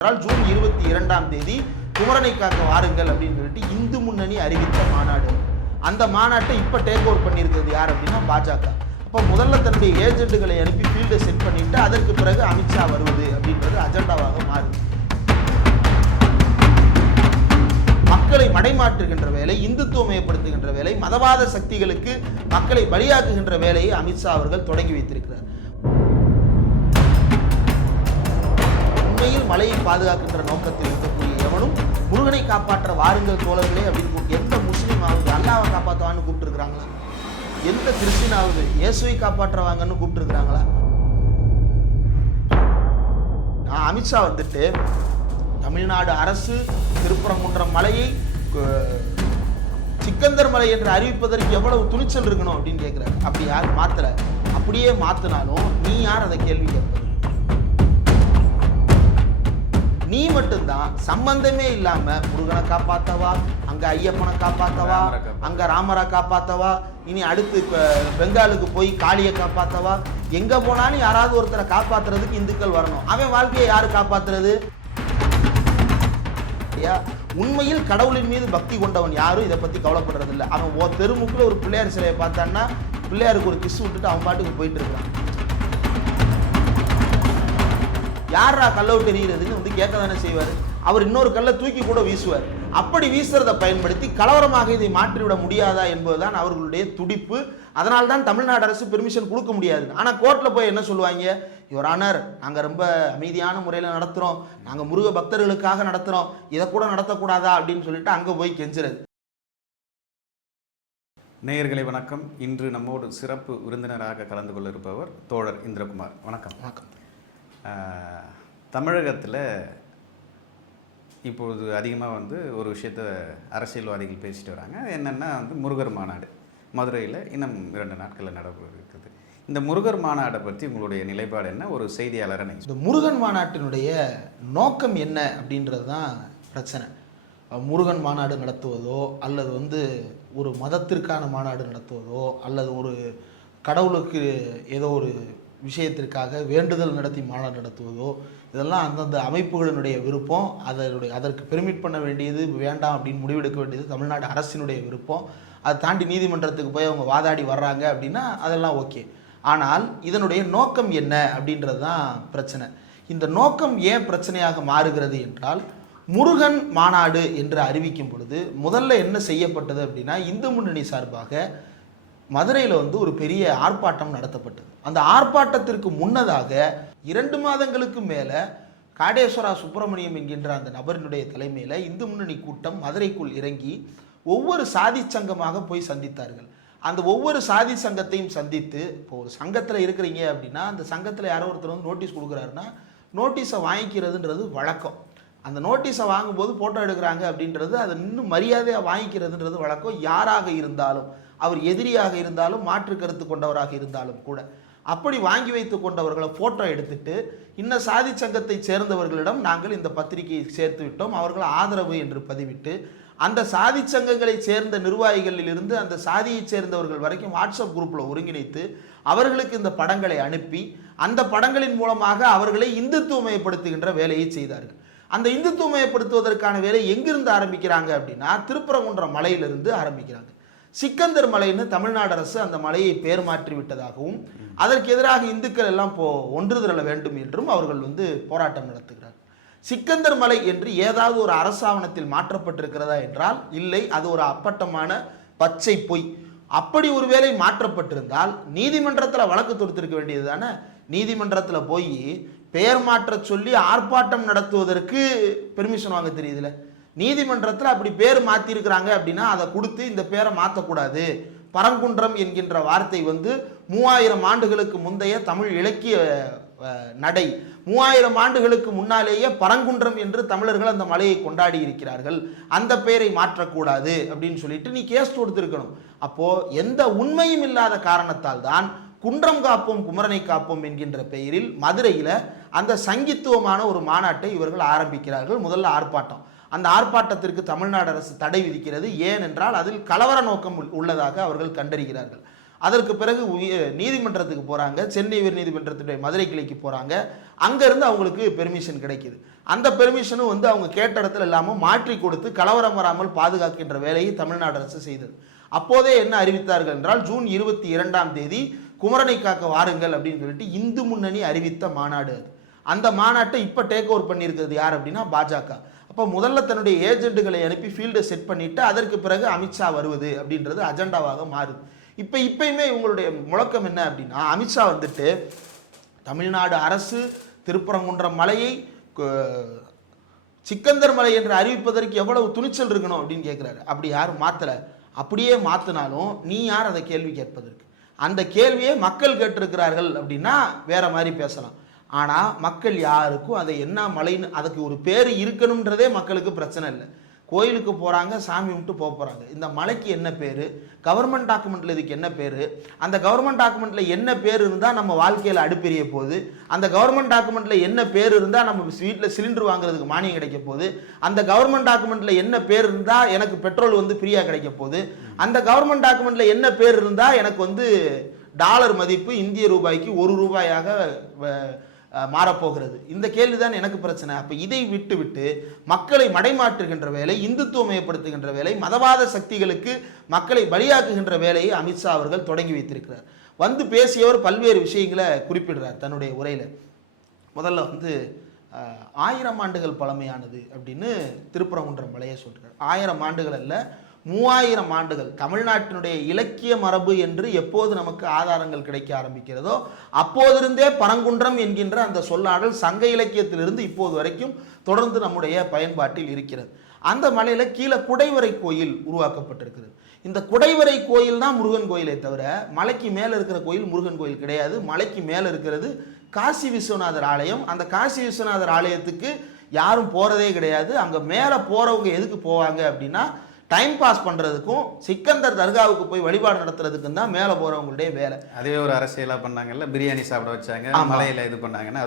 June 22ஆம் தேதி குமரனை காக்க வாருங்கள் அப்படின்னு சொல்லிட்டு இந்து முன்னணி அறிவித்த மாநாடு. அந்த மாநாட்டை இப்ப டேக் ஓவர் பண்ணியிருக்கிறது யார் அப்படின்னா பாஜக. அப்ப முதல்ல தன்னுடைய ஏஜென்ட்டுகளை அனுப்பி ஃபீல்டை செட் பண்ணிட்டு அதற்கு பிறகு அமித்ஷா வருவது அப்படின்றது அஜெண்டாவாக மாறுது. மக்களை மடைமாற்றுகின்ற வேலை, இந்துத்துவமயப்படுத்துகின்ற வேலை, மதவாத சக்திகளுக்கு மக்களை பலியாக்குகின்ற வேலையை அமித்ஷா அவர்கள் தொடங்கி வைத்திருக்கிறார். உண்மையில் மலையை பாதுகாக்கின்ற நோக்கத்தில் இருக்கக்கூடிய எவனும் முருகனை காப்பாற்ற வாருங்கள் தோழர்களே அப்படின்னு எந்த முஸ்லீமாவது அல்லாவை காப்பாற்றுவான்னு கூப்பிட்டு இருக்கிறாங்களா? எந்த கிறிஸ்டினாவது இயேசுவை காப்பாற்றுவாங்கன்னு கூப்பிட்டு இருக்கிறாங்களா? அமித்ஷா வந்துட்டு தமிழ்நாடு அரசு திருப்பரங்குன்றம் மலையை சிக்கந்தர் மலை என்று அறிவிப்பதற்கு எவ்வளவு துணிச்சல் இருக்கணும் அப்படின்னு கேட்கிறாரு. அப்படி யார் மாத்தல. அப்படியே மாத்தினாலும் நீ யார் அதை கேள்வி கேட்பது? நீ மட்டும்தான் சம்பந்தமே இல்லாம முருகனை காப்பாத்தவா, அங்க ஐயப்பனை காப்பாத்தவா, அங்க ராமரை காப்பாத்தவா, இனி அடுத்து பெங்காலுக்கு போய் காளியை காப்பாத்தவா, எங்க போனாலும் யாராவது ஒருத்தரை காப்பாத்துறதுக்கு இந்துக்கள் வரணும். அவன் வாழ்க்கையை யாரு காப்பாத்துறது? உண்மையில் கடவுளின் மீது பக்தி கொண்டவன் யாரும் இதை பத்தி கவலைப்படுறது இல்லை. அவன் தெருமுக்குள்ள ஒரு பிள்ளையார் சிலையை பார்த்தான்னா பிள்ளையாருக்கு ஒரு கிஸ் விட்டுட்டு அவன் பாட்டுக்கு போயிட்டு இருக்கான். யாரா கல்லவுட்டு எறிகிறதுன்னு வந்து கேட்க தானே செய்வார். அவர் இன்னொரு கல்லை தூக்கி கூட வீசுவார். அப்படி வீசுறதை பயன்படுத்தி கலவரமாக இதை மாற்றிவிட முடியாதா என்பதுதான் அவர்களுடைய துடிப்பு. அதனால்தான் தமிழ்நாடு அரசு பெர்மிஷன் கொடுக்க முடியாது. ஆனால் கோர்ட்டில் போய் என்ன சொல்லுவாங்க? யுவர் ஆனர், நாங்கள் ரொம்ப அமைதியான முறையில் நடத்துகிறோம், நாங்கள் முருக பக்தர்களுக்காக நடத்துகிறோம், இதை கூட நடத்தக்கூடாதா அப்படின்னு சொல்லிட்டு அங்கே போய் கெஞ்சுறது. நேயர்களை வணக்கம். இன்று நம்மோடு சிறப்பு விருந்தினராக கலந்து கொள்ள இருப்பவர் தோழர் இந்திரகுமார். வணக்கம். வணக்கம். தமிழகத்தில் இப்பொழுது அதிகமாக வந்து ஒரு விஷயத்தை அரசியல்வாதிகள் பேசிட்டு வராங்க. என்னென்னா வந்து முருகர் மாநாடு மதுரையில் இன்னும் 2 நாட்களில் நடைபெற இருக்குது. இந்த முருகர் மாநாடை பற்றி உங்களுடைய நிலைப்பாடு என்ன? ஒரு செய்தியாளரை இந்த முருகன் மாநாட்டினுடைய நோக்கம் என்ன அப்படின்றது தான் பிரச்சனை. முருகன் மாநாடு நடத்துவதோ அல்லது வந்து ஒரு மதத்திற்கான மாநாடு நடத்துவதோ அல்லது ஒரு கடவுளுக்கு ஏதோ ஒரு விஷயத்திற்காக வேண்டுதல் நடத்தி மாநாடு நடத்துவதோ இதெல்லாம் அந்தந்த அமைப்புகளினுடைய விருப்பம். அதற்கு பெர்மிட் பண்ண வேண்டியது வேண்டாம் அப்படின்னு முடிவெடுக்க வேண்டியது தமிழ்நாடு அரசினுடைய விருப்பம். அதை தாண்டி நீதிமன்றத்துக்கு போய் அவங்க வாதாடி வர்றாங்க அப்படின்னா அதெல்லாம் ஓகே. ஆனால் இதனுடைய நோக்கம் என்ன அப்படின்றது தான் பிரச்சனை. இந்த நோக்கம் ஏன் பிரச்சனையாக மாறுகிறது என்றால், முருகன் மாநாடு என்று அறிவிக்கும் பொழுது முதல்ல என்ன செய்யப்பட்டது அப்படின்னா, இந்து முன்னணி சார்பாக மதுரையில் வந்து ஒரு பெரிய ஆர்ப்பாட்டம் நடத்தப்பட்டது. அந்த ஆர்ப்பாட்டத்திற்கு முன்னதாக 2 மாதங்களுக்கு மேலே காடேஸ்வரா சுப்பிரமணியம் என்கின்ற அந்த நபரினுடைய தலைமையில் இந்து முன்னணி கூட்டம் மதுரைக்குள் இறங்கி ஒவ்வொரு சாதி சங்கமாக போய் சந்தித்தார்கள். அந்த ஒவ்வொரு சாதி சங்கத்தையும் சந்தித்து, இப்போ ஒரு சங்கத்தில் இருக்கிறீங்க அப்படின்னா அந்த சங்கத்தில் யாரோ ஒருத்தர் வந்து நோட்டீஸ் கொடுக்குறாருன்னா நோட்டீஸை வாங்கிக்கிறதுன்றது வழக்கம். அந்த நோட்டீஸை வாங்கும்போது ஃபோட்டோ எடுக்கிறாங்க அப்படின்றது அதை இன்னும் மரியாதையாக வாங்கிக்கிறதுன்றது வழக்கம். யாராக இருந்தாலும், அவர் எதிரியாக இருந்தாலும் மாற்று கருத்து கொண்டவராக இருந்தாலும் கூட அப்படி வாங்கி வைத்து கொண்டவர்களை ஃபோட்டோ எடுத்துட்டு இன்ன சாதி சங்கத்தை சேர்ந்தவர்களிடம் நாங்கள் இந்த பத்திரிகையை சேர்த்து விட்டோம், அவர்கள் ஆதரவு என்று பதிவிட்டு அந்த சாதி சங்கங்களை சேர்ந்த நிர்வாகிகளில் இருந்து அந்த சாதியை சேர்ந்தவர்கள் வரைக்கும் வாட்ஸ்அப் குரூப்பில் ஒருங்கிணைத்து அவர்களுக்கு இந்த படங்களை அனுப்பி அந்த படங்களின் மூலமாக அவர்களை இந்துத்துவமயப்படுத்துகின்ற வேலையை செய்தார்கள். அந்த இந்துத்துவமயப்படுத்துவதற்கான வேலை எங்கிருந்து ஆரம்பிக்கிறாங்க அப்படின்னா, திருப்பரங்குன்றம் மலையிலிருந்து ஆரம்பிக்கிறாங்க. சிக்கந்தர் மலைன்னு தமிழ்நாடு அரசு அந்த மலையை பெயர் மாற்றி விட்டதாகவும் அதற்கு எதிராக இந்துக்கள் எல்லாம் ஒன்று திரள வேண்டும் என்றும் அவர்கள் வந்து போராட்டம் நடத்துகிறார். சிக்கந்தர் மலை என்று ஏதாவது ஒரு அரசாவணத்தில் மாற்றப்பட்டிருக்கிறதா என்றால் இல்லை, அது ஒரு அப்பட்டமான பச்சை பொய். அப்படி ஒரு வேளை மாற்றப்பட்டிருந்தால் நீதிமன்றத்தில் வழக்கு தொடுத்திருக்க வேண்டியது தானே. நீதிமன்றத்தில் போய் பெயர் மாற்ற சொல்லி ஆர்ப்பாட்டம் நடத்துவதற்கு பெர்மிஷன் வாங்க தெரியுதுல. நீதிமன்றத்தில் அப்படி பேர் மாற்றிருக்கிறாங்க அப்படின்னா அதை கொடுத்து இந்த பேரை மாற்றக்கூடாது. பரங்குன்றம் என்கின்ற வார்த்தை வந்து 3000 ஆண்டுகளுக்கு முந்தைய தமிழ் இலக்கிய நடை. 3000 ஆண்டுகளுக்கு முன்னாலேயே பரங்குன்றம் என்று தமிழர்கள் அந்த மலையை கொண்டாடி இருக்கிறார்கள், அந்த பெயரை மாற்றக்கூடாது அப்படின்னு சொல்லிட்டு நீ கேஸ் கொடுத்துருக்கணும். அப்போ எந்த உண்மையும் இல்லாத காரணத்தால் தான் குன்றம் காப்போம் குமரனை காப்போம் என்கின்ற பெயரில் மதுரையில் அந்த சங்கித்துவமான ஒரு மாநாட்டை இவர்கள் ஆரம்பிக்கிறார்கள். முதல்ல ஆர்ப்பாட்டம். அந்த ஆர்ப்பாட்டத்திற்கு தமிழ்நாடு அரசு தடை விதிக்கிறது. ஏனென்றால் அதில் கலவர நோக்கம் உள்ளதாக அவர்கள் கண்டறிகிறார்கள். அதற்கு பிறகு நீதிமன்றத்துக்கு போகிறாங்க, சென்னை உயர் நீதிமன்றத்துடைய மதுரை கிளைக்கு போகிறாங்க. அங்கேருந்து அவங்களுக்கு பெர்மிஷன் கிடைக்கிது. அந்த பெர்மிஷனும் வந்து அவங்க கேட்ட இடத்துல இல்லாமல் மாற்றி கொடுத்து கலவரம் வராமல் பாதுகாக்கின்ற வேலையை தமிழ்நாடு அரசு செய்தது. அப்போதே என்ன அறிவித்தார்கள் என்றால், ஜூன் 22ஆம் தேதி குமரனை காக்க வாருங்கள் அப்படின்னு சொல்லிட்டு இந்து முன்னணி அறிவித்த மாநாடு அது. அந்த மாநாட்டை இப்போ டேக் ஓவர் பண்ணியிருக்கிறது யார் அப்படின்னா பாஜக. அப்போ முதல்ல தன்னுடைய ஏஜென்ட்டுகளை அனுப்பி ஃபீல்டை செட் பண்ணிவிட்டு அதற்கு பிறகு அமித்ஷா வருவது அப்படின்றது அஜெண்டாவாக மாறுது. இப்பயுமே இவங்களுடைய முழக்கம் என்ன அப்படின்னா, அமித்ஷா வந்துட்டு தமிழ்நாடு அரசு திருப்பரங்குன்றம் மலையை சிக்கந்தர் மலை என்று அறிவிப்பதற்கு எவ்வளவு துணிச்சல் இருக்கணும் அப்படின்னு கேட்குறாரு. அப்படி யாரும் மாற்றலை. அப்படியே மாற்றினாலும் நீ யார் அதை கேள்வி கேட்பதற்கு? அந்த கேள்வியை மக்கள் கேட்டிருக்கிறார்கள் அப்படின்னா வேற மாதிரி பேசலாம். ஆனால் மக்கள் யாருக்கும் அதை என்ன மலைன்னு அதுக்கு ஒரு பேர் இருக்கணுன்றதே மக்களுக்கு பிரச்சனை இல்லை. கோயிலுக்கு போகிறாங்க, சாமி கும்பிட்டு போகிறாங்க. இந்த மலைக்கு என்ன பேர், கவர்மெண்ட் டாக்குமெண்ட்டில் இதுக்கு என்ன பேர், அந்த கவர்மெண்ட் டாக்குமெண்ட்டில் என்ன பேர் இருந்தால் நம்ம வாழ்க்கையில் அடுப்பெரிய போகுது, அந்த கவர்மெண்ட் டாக்குமெண்ட்டில் என்ன பேர் இருந்தால் நம்ம வீட்டில் சிலிண்டர் வாங்குறதுக்கு மானியம் கிடைக்க போகுது, அந்த கவர்மெண்ட் டாக்குமெண்ட்டில் என்ன பேர் இருந்தால் எனக்கு பெட்ரோல் வந்து ஃப்ரீயாக கிடைக்க போகுது, அந்த கவர்மெண்ட் டாக்குமெண்ட்டில் என்ன பேர் இருந்தால் எனக்கு வந்து டாலர் மதிப்பு இந்திய ரூபாய்க்கு ₹1 மாறப்போகிறது. இந்த கேள்விதான் எனக்கு பிரச்சனை. அப்போ இதை விட்டு மக்களை மடைமாற்றுகின்ற வேலை, இந்துத்துவமயப்படுத்துகின்ற வேலை, மதவாத சக்திகளுக்கு மக்களை பலியாக்குகின்ற வேலையை அமித்ஷா அவர்கள் தொடங்கி வைத்திருக்கிறார். வந்து பேசியவர் பல்வேறு விஷயங்களை குறிப்பிடுறார் தன்னுடைய உரையில். முதல்ல வந்து 1000 ஆண்டுகள் பழமையானது அப்படின்னு திருப்பரங்குன்றம் மலையை சொல்கிறார். 1000 ஆண்டுகள் அல்ல, 3000 ஆண்டுகள். தமிழ்நாட்டினுடைய இலக்கிய மரபு என்று எப்போது நமக்கு ஆதாரங்கள் கிடைக்க ஆரம்பிக்கிறதோ அப்போதிருந்தே பரங்குன்றம் என்கின்ற அந்த சொல்லாடல் சங்க இலக்கியத்திலிருந்து இப்போது வரைக்கும் தொடர்ந்து நம்முடைய பயன்பாட்டில் இருக்கிறது. அந்த மலையில் கீழே குடைவரை கோயில் உருவாக்கப்பட்டிருக்கிறது. இந்த குடைவரை கோயில் தான் முருகன் கோயிலை தவிர மலைக்கு மேலே இருக்கிற கோயில் முருகன் கோயில் கிடையாது. மலைக்கு மேலே இருக்கிறது காசி விஸ்வநாதர் ஆலயம். அந்த காசி விஸ்வநாதர் ஆலயத்துக்கு யாரும் போகிறதே கிடையாது. அங்கே மேலே போகிறவங்க எதுக்கு போவாங்க அப்படின்னா, டைம் பாஸ் பண்ணுறதுக்கும் சிக்கந்தர் தர்காவுக்கு போய் வழிபாடு நடத்துறதுக்கும் தான் மேலே போகிறவங்களுடைய வேலை. அதே ஒரு அரசியலாக பண்ணாங்கல்ல, பிரியாணி சாப்பிட வச்சாங்க, மலையில் இது பண்ணாங்கன்னா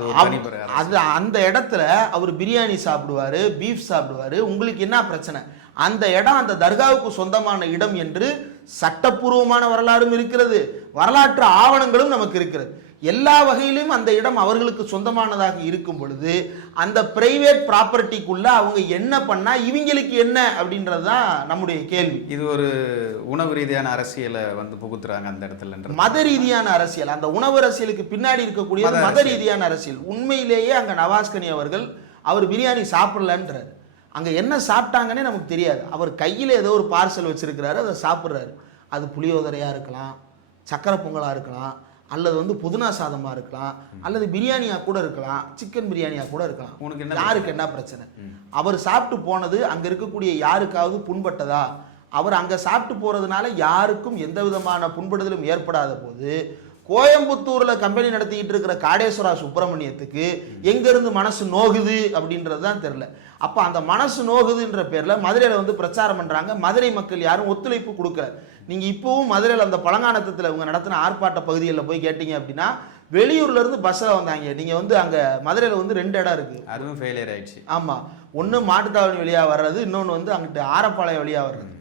அது அந்த இடத்துல அவர் பிரியாணி சாப்பிடுவார், பீஃப் சாப்பிடுவார். உங்களுக்கு என்ன பிரச்சனை? அந்த இடம் அந்த தர்காவுக்கு சொந்தமான இடம் என்று சட்டப்பூர்வமான வரலாறும் இருக்கிறது, வரலாற்று ஆவணங்களும் நமக்கு இருக்கிறது. எல்லா வகையிலும் அந்த இடம் அவர்களுக்கு சொந்தமானதாக இருக்கும் பொழுது அந்த பிரைவேட் ப்ராப்பர்ட்டிக்குள்ள அவங்க என்ன பண்ணா இவங்களுக்கு என்ன அப்படின்றது தான் நம்முடைய கேள்வி. இது ஒரு உணவு ரீதியான அரசியலை வந்து புகுத்துறாங்க அந்த இடத்துல. மத ரீதியான அரசியல், அந்த உணவு அரசியலுக்கு பின்னாடி இருக்கக்கூடிய மத ரீதியான அரசியல். உண்மையிலேயே அங்க நவாஸ்கனி அவர்கள் அவர் பிரியாணி சாப்பிடலன்றார். அங்க என்ன சாப்பிட்டாங்கன்னே நமக்கு தெரியாது. அவர் கையில் ஏதோ ஒரு பார்சல் வச்சிருக்கிறாரு, அதை சாப்பிட்றாரு. அது புளியோதரையா இருக்கலாம், சக்கரை பொங்கலா இருக்கலாம், அல்லது வந்து புதினா சாதமாக இருக்கலாம், அல்லது பிரியாணியாக கூட இருக்கலாம், சிக்கன் பிரியாணியாக கூட இருக்கலாம். உனக்கு என்ன, யாருக்கு என்ன பிரச்சனை? அவர் சாப்பிட்டு போனது அங்கே இருக்கக்கூடிய யாருக்காவது புண்பட்டதா? அவர் அங்கே சாப்பிட்டு போகிறதுனால யாருக்கும் எந்த விதமான புண்படுதலும் ஏற்படாத போது கோயம்புத்தூரில் கம்பெனி நடத்திக்கிட்டு இருக்கிற காடேஸ்வரா சுப்பிரமணியத்துக்கு எங்கேருந்து மனசு நோகுது அப்படின்றது தான் தெரில. அப்போ அந்த மனசு நோகுதுன்ற பேரில் மதுரையில் வந்து பிரச்சாரம் பண்ணுறாங்க. மதுரை மக்கள் யாரும் ஒத்துழைப்பு கொடுக்கல. நீங்கள் இப்போவும் மதுரையில் அந்த பழங்கானத்தில் இவங்க நடத்தின ஆர்ப்பாட்ட பகுதிகளில் போய் கேட்டீங்க அப்படின்னா வெளியூர்லேருந்து பஸ்ஸில் வந்தாங்க. நீங்கள் வந்து அங்கே மதுரையில் வந்து 2 இடம் இருக்குது, அதுவும் ஃபெயிலியர் ஆயிடுச்சு. ஆமாம், ஒன்று மாட்டுத்தாவணி வழியாக வர்றது, இன்னொன்று வந்து அங்கிட்டு ஆரப்பாளையம் வழியாக வர்றது.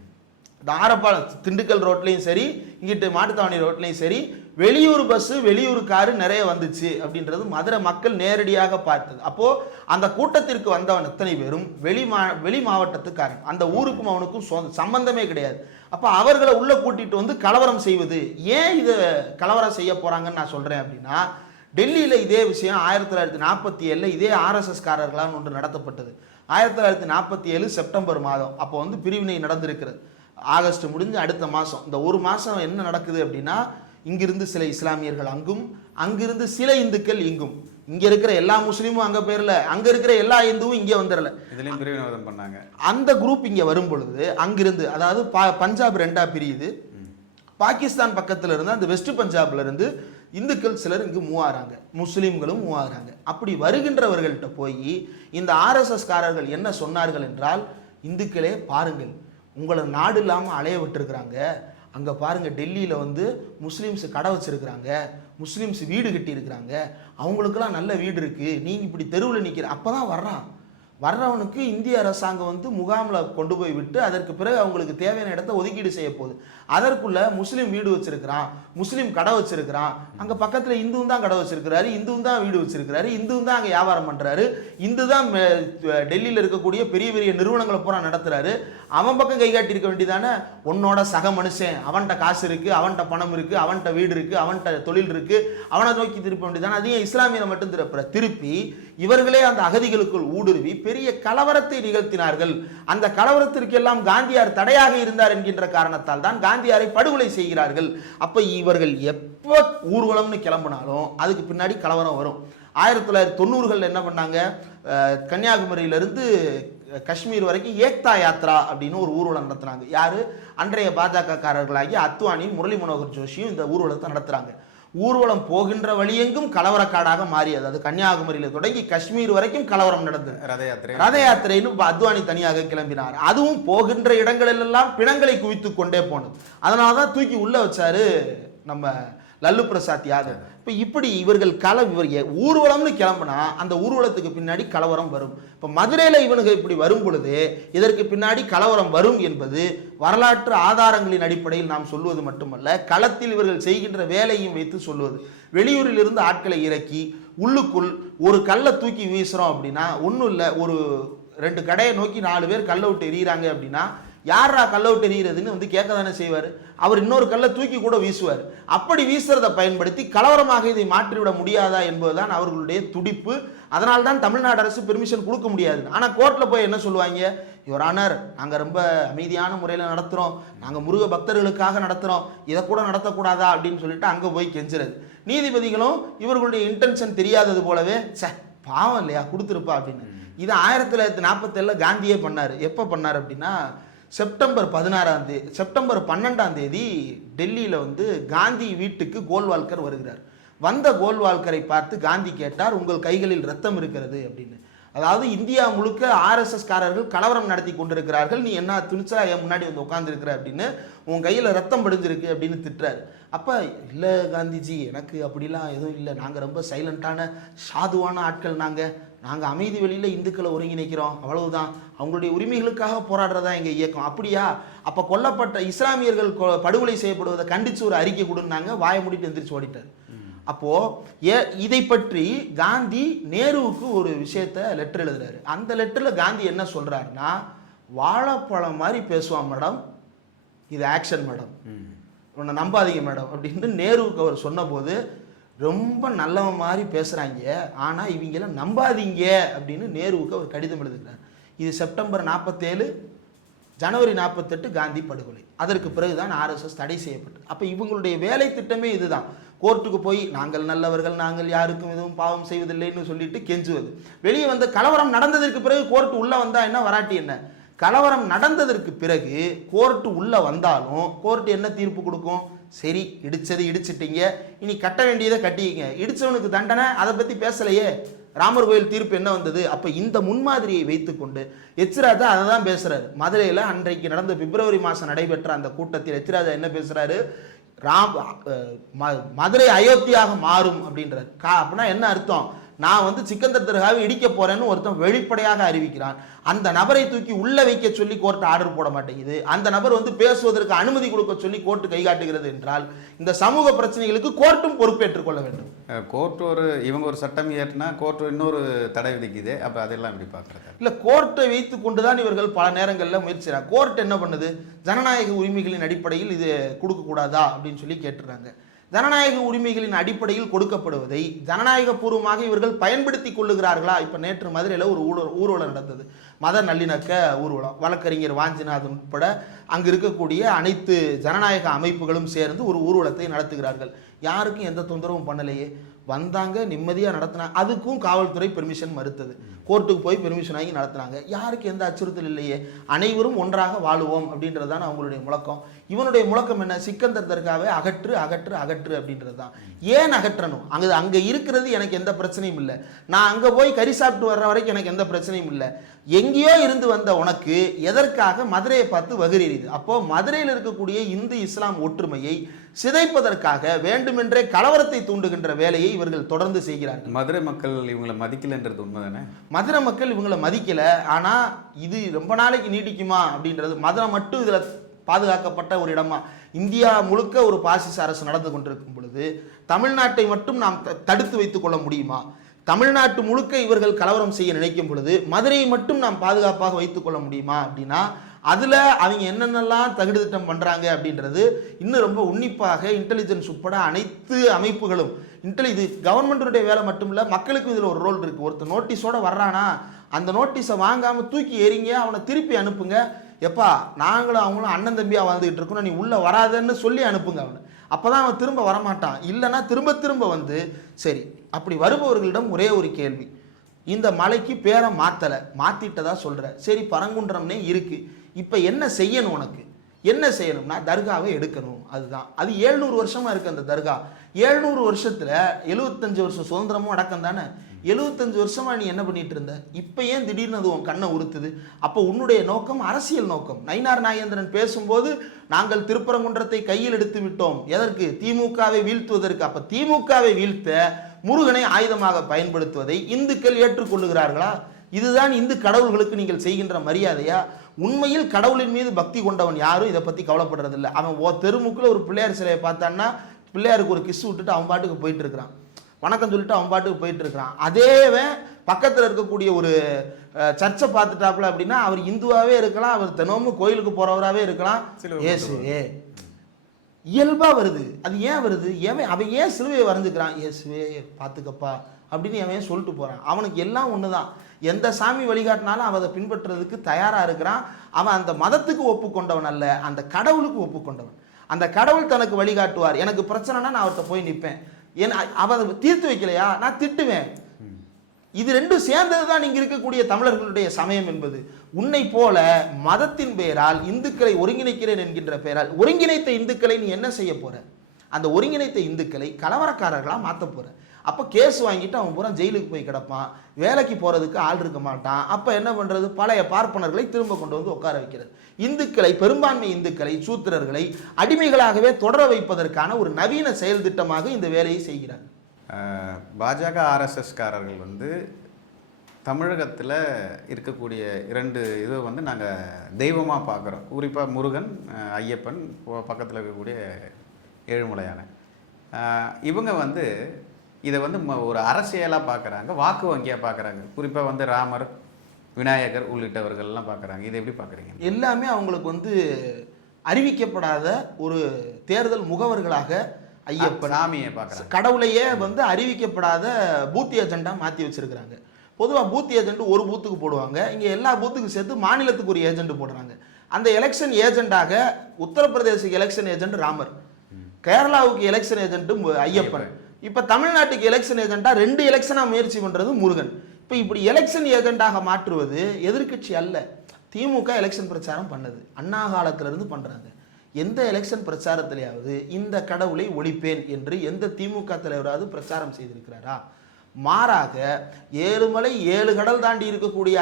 இந்த ஆரப்பாளையம் திண்டுக்கல் ரோட்லேயும் சரி, இங்கிட்டு மாட்டுத்தாவணி ரோட்லேயும் சரி வெளியூர் பஸ்ஸு வெளியூர் காரு நிறைய வந்துச்சு அப்படின்றது மதுரை மக்கள் நேரடியாக பார்த்தது. அப்போது அந்த கூட்டத்திற்கு வந்தவன் எத்தனை பேரும் வெளி மாவட்டத்துக்காரன், அந்த ஊருக்கும் அவனுக்கும் சம்பந்தமே கிடையாது. அப்போ அவர்களை உள்ளே கூட்டிகிட்டு வந்து கலவரம் செய்வது. ஏன் இதை கலவரம் செய்ய போகிறாங்கன்னு நான் சொல்கிறேன் அப்படின்னா, டெல்லியில் இதே விஷயம் 1947 இதே ஆர்எஸ்எஸ்காரர்களால் ஒன்று நடத்தப்பட்டது. 1947 செப்டம்பர் மாதம் அப்போ வந்து பிரிவினை நடந்திருக்கிறது. ஆகஸ்ட் முடிஞ்சு அடுத்த மாதம், இந்த ஒரு மாதம் என்ன நடக்குது அப்படின்னா, இங்கிருந்து சில இஸ்லாமியர்கள் அங்கும், அங்கிருந்து சில இந்துக்கள் இங்கும், இங்கே இருக்கிற எல்லா முஸ்லீமும் அங்கே போயிடல, அங்கே இருக்கிற எல்லா இந்துவும் இங்கே வந்துடல, இதுலேயும் பிரிவினவாதம் பண்ணாங்க. அந்த குரூப் இங்கே வரும் பொழுது அங்கிருந்து, அதாவது பஞ்சாப் 2ஆக பிரியுது. பாகிஸ்தான் பக்கத்தில் இருந்து அந்த வெஸ்ட் பஞ்சாப்ல இருந்து இந்துக்கள் சிலர் இங்கு மூவ் ஆகிறாங்க, முஸ்லீம்களும் மூவ் ஆகிறாங்க. அப்படி வருகின்றவர்கள்ட்ட போய் இந்த ஆர்எஸ்எஸ் காரர்கள் என்ன சொன்னார்கள் என்றால், இந்துக்களே பாருங்கள், உங்களை நாடு இல்லாமல் அலைய விட்டுருக்குறாங்க, அங்கே பாருங்கள் டெல்லியில் வந்து முஸ்லீம்ஸ் கடை வச்சுருக்குறாங்க, முஸ்லீம்ஸ் வீடு கட்டி இருக்கிறாங்க, அவங்களுக்கெல்லாம் நல்ல வீடு இருக்குது, நீங்கள் இப்படி தெருவில் நிற்கிற. அப்போ தான் வர்றான் வர்றவனுக்கு இந்திய அரசாங்கம் வந்து முகாமில் கொண்டு போய் விட்டு அதற்கு பிறகு அவங்களுக்கு தேவையான இடத்த ஒதுக்கீடு செய்ய போகுது. அதற்குள்ள முஸ்லீம் வீடு வச்சிருக்கிறான், முஸ்லீம் கடை வச்சிருக்கிறான், அங்கே பக்கத்தில் இந்துவும் தான் கடை வச்சிருக்கிறாரு, இந்துவும் தான் வீடு வச்சிருக்கிறாரு, இந்துவும் தான் அங்கே வியாபாரம் பண்ணுறாரு, இந்து தான் டெல்லியில் இருக்கக்கூடிய பெரிய பெரிய நிறுவனங்களை பூரா நடத்துறாரு. அவன் பக்கம் கை காட்டியிருக்க வேண்டியதானே? உன்னோட சக மனுஷன், அவன்கிட்ட காசு இருக்கு, அவன்கிட்ட பணம் இருக்கு, அவன்கிட்ட வீடு இருக்கு, அவன்கிட்ட தொழில் இருக்கு, அவனை நோக்கி திருப்ப வேண்டியதானே? அதையும் இஸ்லாமியனை மட்டும் திருப்பி இவர்களே அந்த அகதிகளுக்குள் ஊடுருவி பெரிய கலவரத்தை நிகழ்த்தினார்கள். அந்த கலவரத்திற்கெல்லாம் காந்தியார் தடையாக இருந்தார் என்கின்ற காரணத்தால் தான் காந்தியாரை படுகொலை செய்கிறார்கள். அப்ப இவர்கள் எப்ப ஊர்வலம்னு கிளம்பினாலும் அதுக்கு பின்னாடி கலவரம் வரும். 1990கள் என்ன பண்ணாங்க, கன்னியாகுமரியிலிருந்து காஷ்மீர் வரைக்கும் ஏக்தா யாத்ரா அப்படின்னு ஒரு ஊர்வலம் நடத்துறாங்க. யாரு? அன்றைய பாஜக காரர்களாகிய அத்வானியும் முரளி மனோகர் ஜோஷியும் இந்த ஊர்வலத்தை நடத்துறாங்க. ஊர்வலம் போகின்ற வழியெங்கும் கலவரக்காடாக மாறியது. அது கன்னியாகுமரியில தொடங்கி காஷ்மீர் வரைக்கும் கலவரம் நடந்தது. ரத யாத்திரைன்னு அத்வானி தனியாக கிளம்பினார். அதுவும் போகின்ற இடங்களிலெல்லாம் பிணங்களை குவித்து கொண்டே போனது. அதனாலதான் தூக்கி உள்ள வச்சாரு நம்ம லல்லு பிரசாத் யாதவ். இப்படி இவர்கள் ஊர்வலம்னு கிளம்பினா அந்த ஊர்வலத்துக்கு பின்னாடி கலவரம் வரும். இப்ப மதுரையில இவனுக்கு இப்படி வரும் பொழுது இதற்கு பின்னாடி கலவரம் வரும் என்பது வரலாற்று ஆதாரங்களின் அடிப்படையில் நாம் சொல்வது மட்டுமல்ல, களத்தில் இவர்கள் செய்கின்ற வேலையும் வைத்து சொல்வது. வெளியூரில் இருந்து ஆட்களை இறக்கி உள்ளுக்குள் ஒரு கல்லை தூக்கி வீசுறோம் அப்படின்னா ஒன்றும் இல்லை, ஒரு 2 கடையை நோக்கி 4 பேர் கல்லை விட்டு எறிகிறாங்க அப்படின்னா யாரா கல்லை விட்டு எறிகிறதுன்னு வந்து கேட்க தானே செய்வார். அவர் இன்னொரு கல்லை தூக்கி கூட வீசுவார். அப்படி வீசுறதை பயன்படுத்தி கலவரமாக இதை மாற்றிவிட முடியாதா என்பதுதான் அவர்களுடைய துடிப்பு. அதனால தான் தமிழ்நாடு அரசு பெர்மிஷன் கொடுக்க முடியாது. ஆனால் கோர்ட்டில் போய் என்ன சொல்லுவாங்க, யுவர் ஆனர் நாங்கள் ரொம்ப அமைதியான முறையில் நடத்துகிறோம், நாங்கள் முருக பக்தர்களுக்காக நடத்துகிறோம், இதை கூட நடத்தக்கூடாதா அப்படின்னு சொல்லிட்டு அங்கே போய் கெஞ்சுறது. நீதிபதிகளும் இவர்களுடைய இன்டென்ஷன் தெரியாதது போலவே பாவம் இல்லையா கொடுத்துருப்பா அப்படின்னு. இது 1947 காந்தியே பண்ணார். எப்போ பண்ணார் அப்படின்னா செப்டம்பர் 12ஆம் தேதி டெல்லியில் வந்து காந்தி வீட்டுக்கு கோல்வால்கர் வருகிறார். வந்த கோல்வால்கரை பார்த்து காந்தி கேட்டார், உங்கள் கைகளில் ரத்தம் இருக்கிறது அப்படின்னு. அதாவது இந்தியா முழுக்க ஆர்எஸ்எஸ் காரர்கள் கலவரம் நடத்தி கொண்டிருக்கிறார்கள், நீ என்ன துணிச்சலா என் முன்னாடி வந்து உட்காந்துருக்கிற அப்படின்னு, உன் கையில் ரத்தம் படிஞ்சிருக்கு அப்படின்னு திட்டுறாரு. அப்போ இல்லை காந்திஜி, எனக்கு அப்படிலாம் எதுவும் இல்லை, நாங்கள் ரொம்ப சைலண்டான சாதுவான ஆட்கள், நாங்கள் அமைதி வெளியில் இந்துக்களை ஒருங்கிணைக்கிறோம், அவ்வளவுதான், அவங்களுடைய உரிமைகளுக்காக போராடுறதா எங்கள் இயக்கம். அப்படியா? அப்போ கொல்லப்பட்ட இஸ்லாமியர்கள் படுகொலை செய்யப்படுவதை கண்டித்து ஒரு அறிக்கை கொடுன்னாங்க. வாயை மூடிட்டு எந்திரிச்சு ஓடிட்டார். அப்போ இதை பற்றி காந்தி நேருவுக்கு ஒரு விஷயத்த லெட்டர் எழுதுறாரு. அந்த லெட்டரில் காந்தி என்ன சொல்றாருன்னா, வாழைப்பழம் மாதிரி பேசுவான் மேடம், இது ஆக்ஷன் மேடம், உன்னை நம்பாதீங்க மேடம் அப்படின்னு நேருவுக்கு அவர் சொன்னபோது, ரொம்ப நல்லவன் மாதிரி பேசுகிறாங்க ஆனால் இவங்கள நம்பாதீங்க அப்படின்னு நேருவுக்கு அவர் கடிதம் எழுதுகிறார். இது செப்டம்பர் 47, ஜனவரி 48 காந்தி படுகொலை. அதற்கு பிறகுதான் ஆர்எஸ்எஸ் தடை செய்யப்பட்டது. அப்போ இவங்களுடைய வேலை திட்டமே இதுதான். கோர்ட்டுக்கு போய் நாங்கள் நல்லவர்கள், நாங்கள் யாருக்கும் எதுவும் பாவம் செய்வதில்லைன்னு சொல்லிட்டு கெஞ்சுவது. வெளியே வந்து கலவரம் நடந்ததற்கு பிறகு கோர்ட்டு உள்ளே வந்தால் என்ன, வராட்டி என்ன? கலவரம் நடந்ததற்கு பிறகு கோர்ட்டு உள்ளே வந்தாலும் கோர்ட்டு என்ன தீர்ப்பு கொடுக்கும்? சரி, இடிச்சது இடிச்சிட்டீங்க, இனி கட்ட வேண்டியதை கட்டிங்க, இடிச்சவனுக்கு தண்டனை, அதை பற்றி பேசலையே. ராமர் கோயில் தீர்ப்பு என்ன வந்தது? அப்போ இந்த முன்மாதிரியை வைத்துக்கொண்டு எச்ராஜா அதை தான் பேசுகிறாரு. மதுரையில் அன்றைக்கு நடந்த பிப்ரவரி மாதம் நடைபெற்ற அந்த கூட்டத்தில் எச்ராஜா என்ன பேசுகிறாரு? மதுரை அயோத்தியாக மாறும் அப்படின்றார். அப்படின்னா என்ன அர்த்தம்? நான் வந்து சிக்கந்தர் தர்காவை இடிக்க போறேன்னு ஒருத்தன் வெளிப்படையாக அறிவிக்கிறான். அந்த நபரை தூக்கி உள்ள வைக்க சொல்லி கோர்ட் ஆர்டர் போட மாட்டேங்குது. அந்த நபர் வந்து பேசுவதற்கு அனுமதி கொடுக்க சொல்லி கோர்ட்டு கை காட்டுகிறது என்றால் இந்த சமூக பிரச்சனைகளுக்கு கோர்ட்டும் பொறுப்பேற்றுக் கொள்ள வேண்டும். கோர்ட் இவங்க ஒரு சட்டம் ஏற்றினா கோர்ட் இன்னொரு தடை விதிக்குது. அப்போ அதெல்லாம் எப்படி பார்க்குறது? இல்லை, கோர்ட்டை வைத்து கொண்டுதான் இவர்கள் பல நேரங்களில் முயற்சிக்கிறாங்க. கோர்ட் என்ன பண்ணுது? ஜனநாயக உரிமைகளின் அடிப்படையில் இது கொடுக்கக்கூடாதா அப்படின்னு சொல்லி கேட்டுறாங்க. ஜனநாயக உரிமைகளின் அடிப்படையில் கொடுக்கப்படுவதை ஜனநாயக பூர்வமாக இவர்கள் பயன்படுத்தி கொள்ளுகிறார்களா? இப்போ நேற்று மதுரையில் ஒரு ஊர்வலம் நடந்தது, மத நல்லிணக்க ஊர்வலம். வழக்கறிஞர் வாஞ்சிநாதன் உட்பட அங்கு இருக்கக்கூடிய அனைத்து ஜனநாயக அமைப்புகளும் சேர்ந்து ஒரு ஊர்வலத்தை நடத்துகிறார்கள். யாருக்கும் எந்த தொந்தரவும் பண்ணலையே, வந்தாங்க, நிம்மதியாக நடத்தினாங்க. அதுக்கும் காவல்துறை பெர்மிஷன் மறுத்தது. கோர்ட்டுக்கு போய் பெர்மிஷன் வாங்கி நடத்துனாங்க. யாருக்கு எந்த அச்சுறுத்தல் இல்லையே, அனைவரும் ஒன்றாக வாழுவோம் அப்படின்றது தான் அவங்களுடைய முழக்கம். இவனுடைய முழக்கம் என்ன? சிக்கந்தர் தர்காவை அகற்று அகற்று அகற்று அப்படின்றது தான். ஏன் அகற்றணும்? அங்கே இருக்கிறது எனக்கு எந்த பிரச்சனையும் இல்லை. நான் அங்கே போய் கறி சாப்பிட்டு வர்ற வரைக்கும் எனக்கு எந்த பிரச்சனையும் இல்லை. எங்கேயோ இருந்து வந்த உனக்கு எதற்காக மதுரையை பார்த்து வகிரீது? அப்போ மதுரையில் இருக்கக்கூடிய இந்து இஸ்லாம் ஒற்றுமையை சிதைப்பதற்காக வேண்டுமென்றே கலவரத்தை தூண்டுகின்ற வேலையை இவர்கள் தொடர்ந்து செய்கிறார்கள். மதுரை மக்கள் இவங்களை மதிக்கலைன்றது உண்மைதானே? மதுரை மக்கள் இவங்களை மதிக்கல. ஆனா இது ரொம்ப நாளைக்கு நீடிக்குமா அப்படின்றது, மதுரை மட்டும் இதுல பாதுகாக்கப்பட்ட ஒரு இடமா? இந்தியா முழுக்க ஒரு பாசிச அரசு நடந்து கொண்டிருக்கும் பொழுது தமிழ்நாட்டை மட்டும் நாம் தடுத்து வைத்துக் கொள்ள முடியுமா? தமிழ்நாட்டு முழுக்க இவர்கள் கலவரம் செய்ய நினைக்கும் பொழுது மதுரையை மட்டும் நாம் பாதுகாப்பாக வைத்துக் கொள்ள முடியுமா அப்படின்னா, அதுல அவங்க என்னென்னலாம் தகுடு திட்டம் பண்றாங்க அப்படின்றது இன்னும் ரொம்ப உன்னிப்பாக இன்டெலிஜென்ஸ் உட்பட அனைத்து அமைப்புகளும் இது கவர்மெண்ட்டுடைய வேலை மட்டும் இல்ல, மக்களுக்கும் இதுல ஒரு ரோல் இருக்கு. ஒருத்தர் நோட்டீஸோட வர்றானா அந்த நோட்டீஸை வாங்காம தூக்கி எறிங்க, அவனை திருப்பி அனுப்புங்க. எப்பா நாங்களும் அவங்களும் அண்ணன் தம்பியா வாழ்ந்துகிட்டு இருக்கோம், நீ உள்ள வராதன்னு சொல்லி அனுப்புங்க அவனை. அப்பதான் அவன் திரும்ப வரமாட்டான். இல்லைன்னா திரும்ப திரும்ப வந்து சரி. அப்படி வருபவர்களிடம் ஒரே ஒரு கேள்வி, இந்த மலைக்கு பேரை மாத்திட்டதா சொல்ற, சரி பரங்குன்றம்னே இருக்கு, இப்ப என்ன செய்யணும்? உனக்கு என்ன செய்யணும்னா தர்காவை எடுக்கணும். அதுதான். அது 700 வருஷமா இருக்கு அந்த தர்கா. 700 வருஷத்துல 75 வருஷம் சுதந்திரமும் அடக்கம் தானே. 75 வருஷமா நீ என்ன பண்ணிட்டு இருந்த? இப்ப ஏன் திடீர்னு அது உன் கண்ணை உறுத்துது? அப்போ உன்னுடைய நோக்கம் அரசியல் நோக்கம். நயினார் நாகேந்திரன் பேசும்போது நாங்கள் திருப்பரங்குன்றத்தை கையில் எடுத்து விட்டோம். எதற்கு? திமுகவை வீழ்த்துவதற்கு. அப்ப திமுகவை வீழ்த்த முருகனை ஆயுதமாக பயன்படுத்துவதை இந்துக்கள் ஏற்றுக்கொள்ளுகிறார்களா? இதுதான் இந்து கடவுள்களுக்கு நீங்கள் செய்கின்ற மரியாதையா? உண்மையில் கடவுளின் மீது பக்தி கொண்டவன் யாரும் இதை பத்தி கவலைப்படுறது இல்லை. அவன் தெருமுக்குள்ள ஒரு பிள்ளையார் சிலையை பார்த்தான்னா பிள்ளையாருக்கு ஒரு கிஸ் விட்டுட்டு அவன் பாட்டுக்கு போயிட்டு இருக்கிறான், வணக்கம் சொல்லிட்டு அவன் பாட்டுக்கு போயிட்டு இருக்கிறான். அதேவன் பக்கத்தில் இருக்கக்கூடிய ஒரு சர்ச்சை பார்த்துட்டாப்புல அப்படின்னா அவர் இந்துவாகவே இருக்கலாம், அவர் தினமும் கோயிலுக்கு போறவராகவே இருக்கலாம். இயேசுவே இயல்பா வருது. அது ஏன் வருது? அவன் ஏன் சிலுவையை வரைஞ்சுக்கிறான்? இயேசுவே பார்த்துக்கப்பா அப்படின்னு அவன் சொல்லிட்டு போறான். அவனுக்கு எல்லாம் ஒண்ணுதான். எந்த சாமி வழிகாட்டினாலும் அவன் அதை பின்பற்றுறதுக்கு தயாரா இருக்கிறான். அவன் அந்த மதத்துக்கு ஒப்புக்கொண்டவன் அல்ல, அந்த கடவுளுக்கு ஒப்புக்கொண்டவன். அந்த கடவுள் தனக்கு வழிகாட்டுவார். எனக்கு பிரச்சனைனா நான் அவர்கிட்ட போய் நிற்பேன். அவன் தீர்த்து வைக்கலையா நான் திட்டுவேன். இது ரெண்டும் சேர்ந்ததுதான் இங்க இருக்கக்கூடிய தமிழர்களுடைய சமயம் என்பது. உன்னை போல மதத்தின் பெயரால் இந்துக்களை ஒருங்கிணைக்கிறேன் என்கின்ற பெயரால் ஒருங்கிணைத்த இந்துக்களை நீ என்ன செய்ய போற? அந்த ஒருங்கிணைத்த இந்துக்களை கலவரக்காரர்களா மாத்த போற. அப்ப கேஸ் வாங்கிட்டு அவன் பூரா ஜெயிலுக்கு போய் கிடப்பான், வேலைக்கு போறதுக்கு ஆள் இருக்க மாட்டான். அப்ப என்ன பண்றது? பழைய பார்ப்பனர்களை திரும்ப கொண்டு வந்து உட்கார வைக்கிறது. இந்துக்களை, பெரும்பான்மை இந்துக்களை, சூத்திரர்களை அடிமைகளாகவே தொடர வைப்பதற்கான ஒரு நவீன செயல் திட்டமாக இந்த வேலையை செய்கிறார். பாஜக ஆர்எஸ்எஸ்காரர்கள் வந்து தமிழகத்தில் இருக்கக்கூடிய 2 இதை வந்து நாங்கள் தெய்வமாக பார்க்குறோம். குறிப்பாக முருகன், ஐயப்பன், பக்கத்தில் இருக்கக்கூடிய ஏழுமலையான. இவங்க வந்து இதை வந்து ஒரு அரசியலாக பார்க்குறாங்க, வாக்கு வங்கியாக பார்க்குறாங்க. குறிப்பாக வந்து ராமர், விநாயகர் உள்ளிட்டவர்கள்லாம் பார்க்குறாங்க. இதை எப்படி பார்க்குறீங்க? எல்லாமே அவங்களுக்கு வந்து அறிவிக்கப்படாத ஒரு தேர்தல் முகவர்களாக ஐயப்பன் சாமியை பார்க்குறாங்க. கடவுளையே வந்து அறிவிக்கப்படாத பூத் ஏஜெண்டா மாற்றி வச்சிருக்கிறாங்க. பொதுவாக பூத் ஏஜெண்ட் ஒரு பூத்துக்கு போடுவாங்க, இங்கே எல்லா பூத்துக்கும் சேர்த்து மாநிலத்துக்கு ஒரு ஏஜெண்ட் போடுறாங்க. அந்த எலெக்ஷன் ஏஜெண்டாக உத்தரப்பிரதேசக்கு எலெக்ஷன் ஏஜெண்ட் ராமர், கேரளாவுக்கு எலெக்ஷன் ஏஜெண்ட் ஐயப்பன், இப்போ தமிழ்நாட்டுக்கு எலெக்ஷன் ஏஜெண்டா 2 எலெக்ஷனாக முயற்சி பண்ணுறது முருகன். இப்போ இப்படி எலெக்ஷன் ஏஜெண்டாக மாற்றுவது எதிர்கட்சி அல்ல. திமுக எலெக்ஷன் பிரச்சாரம் பண்ணது, அண்ணா காலத்திலிருந்து பண்ணுறாங்க. எந்த எலெக்ஷன் பிரச்சாரத்திலேயாவது இந்த கடவுளை ஒழிப்பேன் என்று எந்த திமுக தலைவராவது பிரச்சாரம் செய்திருக்கிறாரா? மாறாக 7 மலை 7 கடல் தாண்டி இருக்கக்கூடிய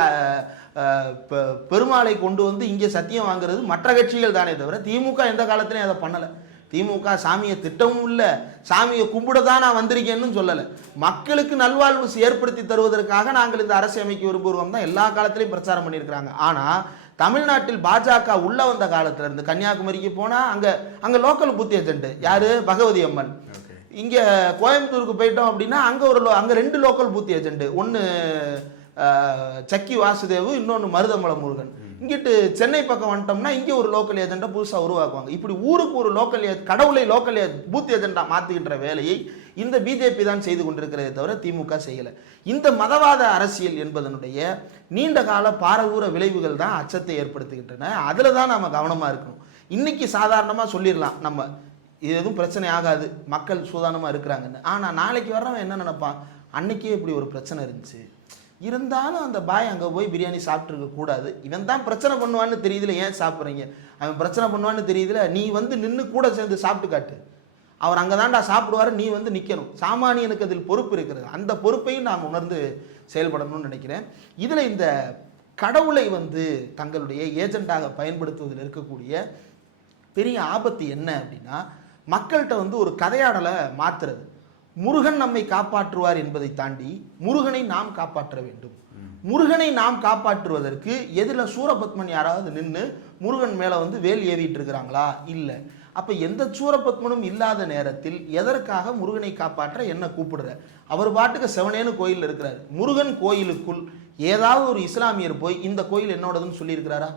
பெருமாளை கொண்டு வந்து இங்கே சத்தியம் வாங்குறது மற்ற கட்சிகள் தானே தவிர திமுக எந்த காலத்திலையும் அதை பண்ணலை. திமுக சாமியை திட்டமும் இல்லை, சாமியை கும்பிட தான் நான் வந்திருக்கேன்னு சொல்லலை. மக்களுக்கு நல்வாழ்வு ஏற்படுத்தி தருவதற்காக நாங்கள் இந்த அரசை அமைக்க விரும்புகிறோம் தான் எல்லா காலத்திலையும் பிரச்சாரம் பண்ணியிருக்கிறாங்க. ஆனால் தமிழ்நாட்டில் பாஜக உள்ள வந்த காலத்துல இருந்து கன்னியாகுமரிக்கு போனா அங்க லோக்கல் பூத் ஏஜென்ட் யாரு? பகவதி அம்மன். இங்க கோயம்புத்தூருக்கு போயிட்டோம் அப்படின்னா அங்க 2 லோக்கல் பூத் ஏஜென்ட், ஒன்னு சக்கி வாசுதேவ், இன்னொன்னு மருதமலை முருகன். இங்கிட்டு சென்னை பக்கம் வந்துட்டோம்னா இங்க ஒரு லோக்கல் ஏஜெண்டா புதுசா உருவாக்குவாங்க. இப்படி ஊருக்கு ஒரு லோக்கல் கடவுளை லோக்கல் பூத் ஏஜெண்டா மாத்துகின்ற வேலையை இந்த பிஜேபி தான் செய்து கொண்டிருக்கிறதே தவிர திமுக செய்யல. இந்த மதவாத அரசியல் என்பதனுடைய நீண்ட கால பாரதூர விளைவுகள் தான் அச்சத்தை ஏற்படுத்துகின்றன. அதுல தான் நம்ம கவனமா இருக்கணும். இன்னைக்கு சாதாரணமா சொல்லிடலாம், நம்ம இது எதுவும் பிரச்சனை ஆகாது, மக்கள் சூதானமா இருக்கிறாங்கன்னு. ஆனா நாளைக்கு வர்றவன் என்ன நினைப்பான்? அன்னைக்கே இப்படி ஒரு பிரச்சனை இருந்துச்சு, இருந்தாலும் அந்த பாய் அங்கே போய் பிரியாணி சாப்பிட்ருக்க கூடாது, இவன் தான் பிரச்சனை பண்ணுவான்னு தெரியுதுல, ஏன் சாப்பிட்றீங்க? அவன் பிரச்சனை பண்ணுவான்னு தெரியுதுல, நீ வந்து நின்று கூட சேர்ந்து சாப்பிட்டு காட்டு, அவர் அங்கே தான்டா சாப்பிடுவார், நீ வந்து நிற்கணும். சாமானியனுக்கு அதில் பொறுப்பு இருக்கிறது. அந்த பொறுப்பையும் நாம் உணர்ந்து செயல்படணும்னு நினைக்கிறேன். இதில் இந்த கடவுளை வந்து தங்களுடைய ஏஜெண்டாக பயன்படுத்துவதில் இருக்கக்கூடிய பெரிய ஆபத்து என்ன அப்படின்னா, மக்கள்கிட்ட வந்து ஒரு கதையாடலை மாத்துறது. முருகன் நம்மை காப்பாற்றுவார் என்பதை தாண்டி முருகனை நாம் காப்பாற்ற வேண்டும். முருகனை நாம் காப்பாற்றுவதற்கு எதில் சூரபத்மன் யாராவது நின்று முருகன் மேலே வந்து வேல் ஏவிட்டு இருக்கிறாங்களா? இல்லை. அப்போ எந்த சூரபத்மனும் இல்லாத நேரத்தில் எதற்காக முருகனை காப்பாற்ற என்ன கூப்பிடுற? அவர் பாட்டுக்கு செவனேன்னு கோயில் இருக்கிறார். முருகன் கோயிலுக்குள் ஏதாவது ஒரு இஸ்லாமியர் போய் இந்த கோயில் என்னோடதுன்னு சொல்லியிருக்கிறாரா?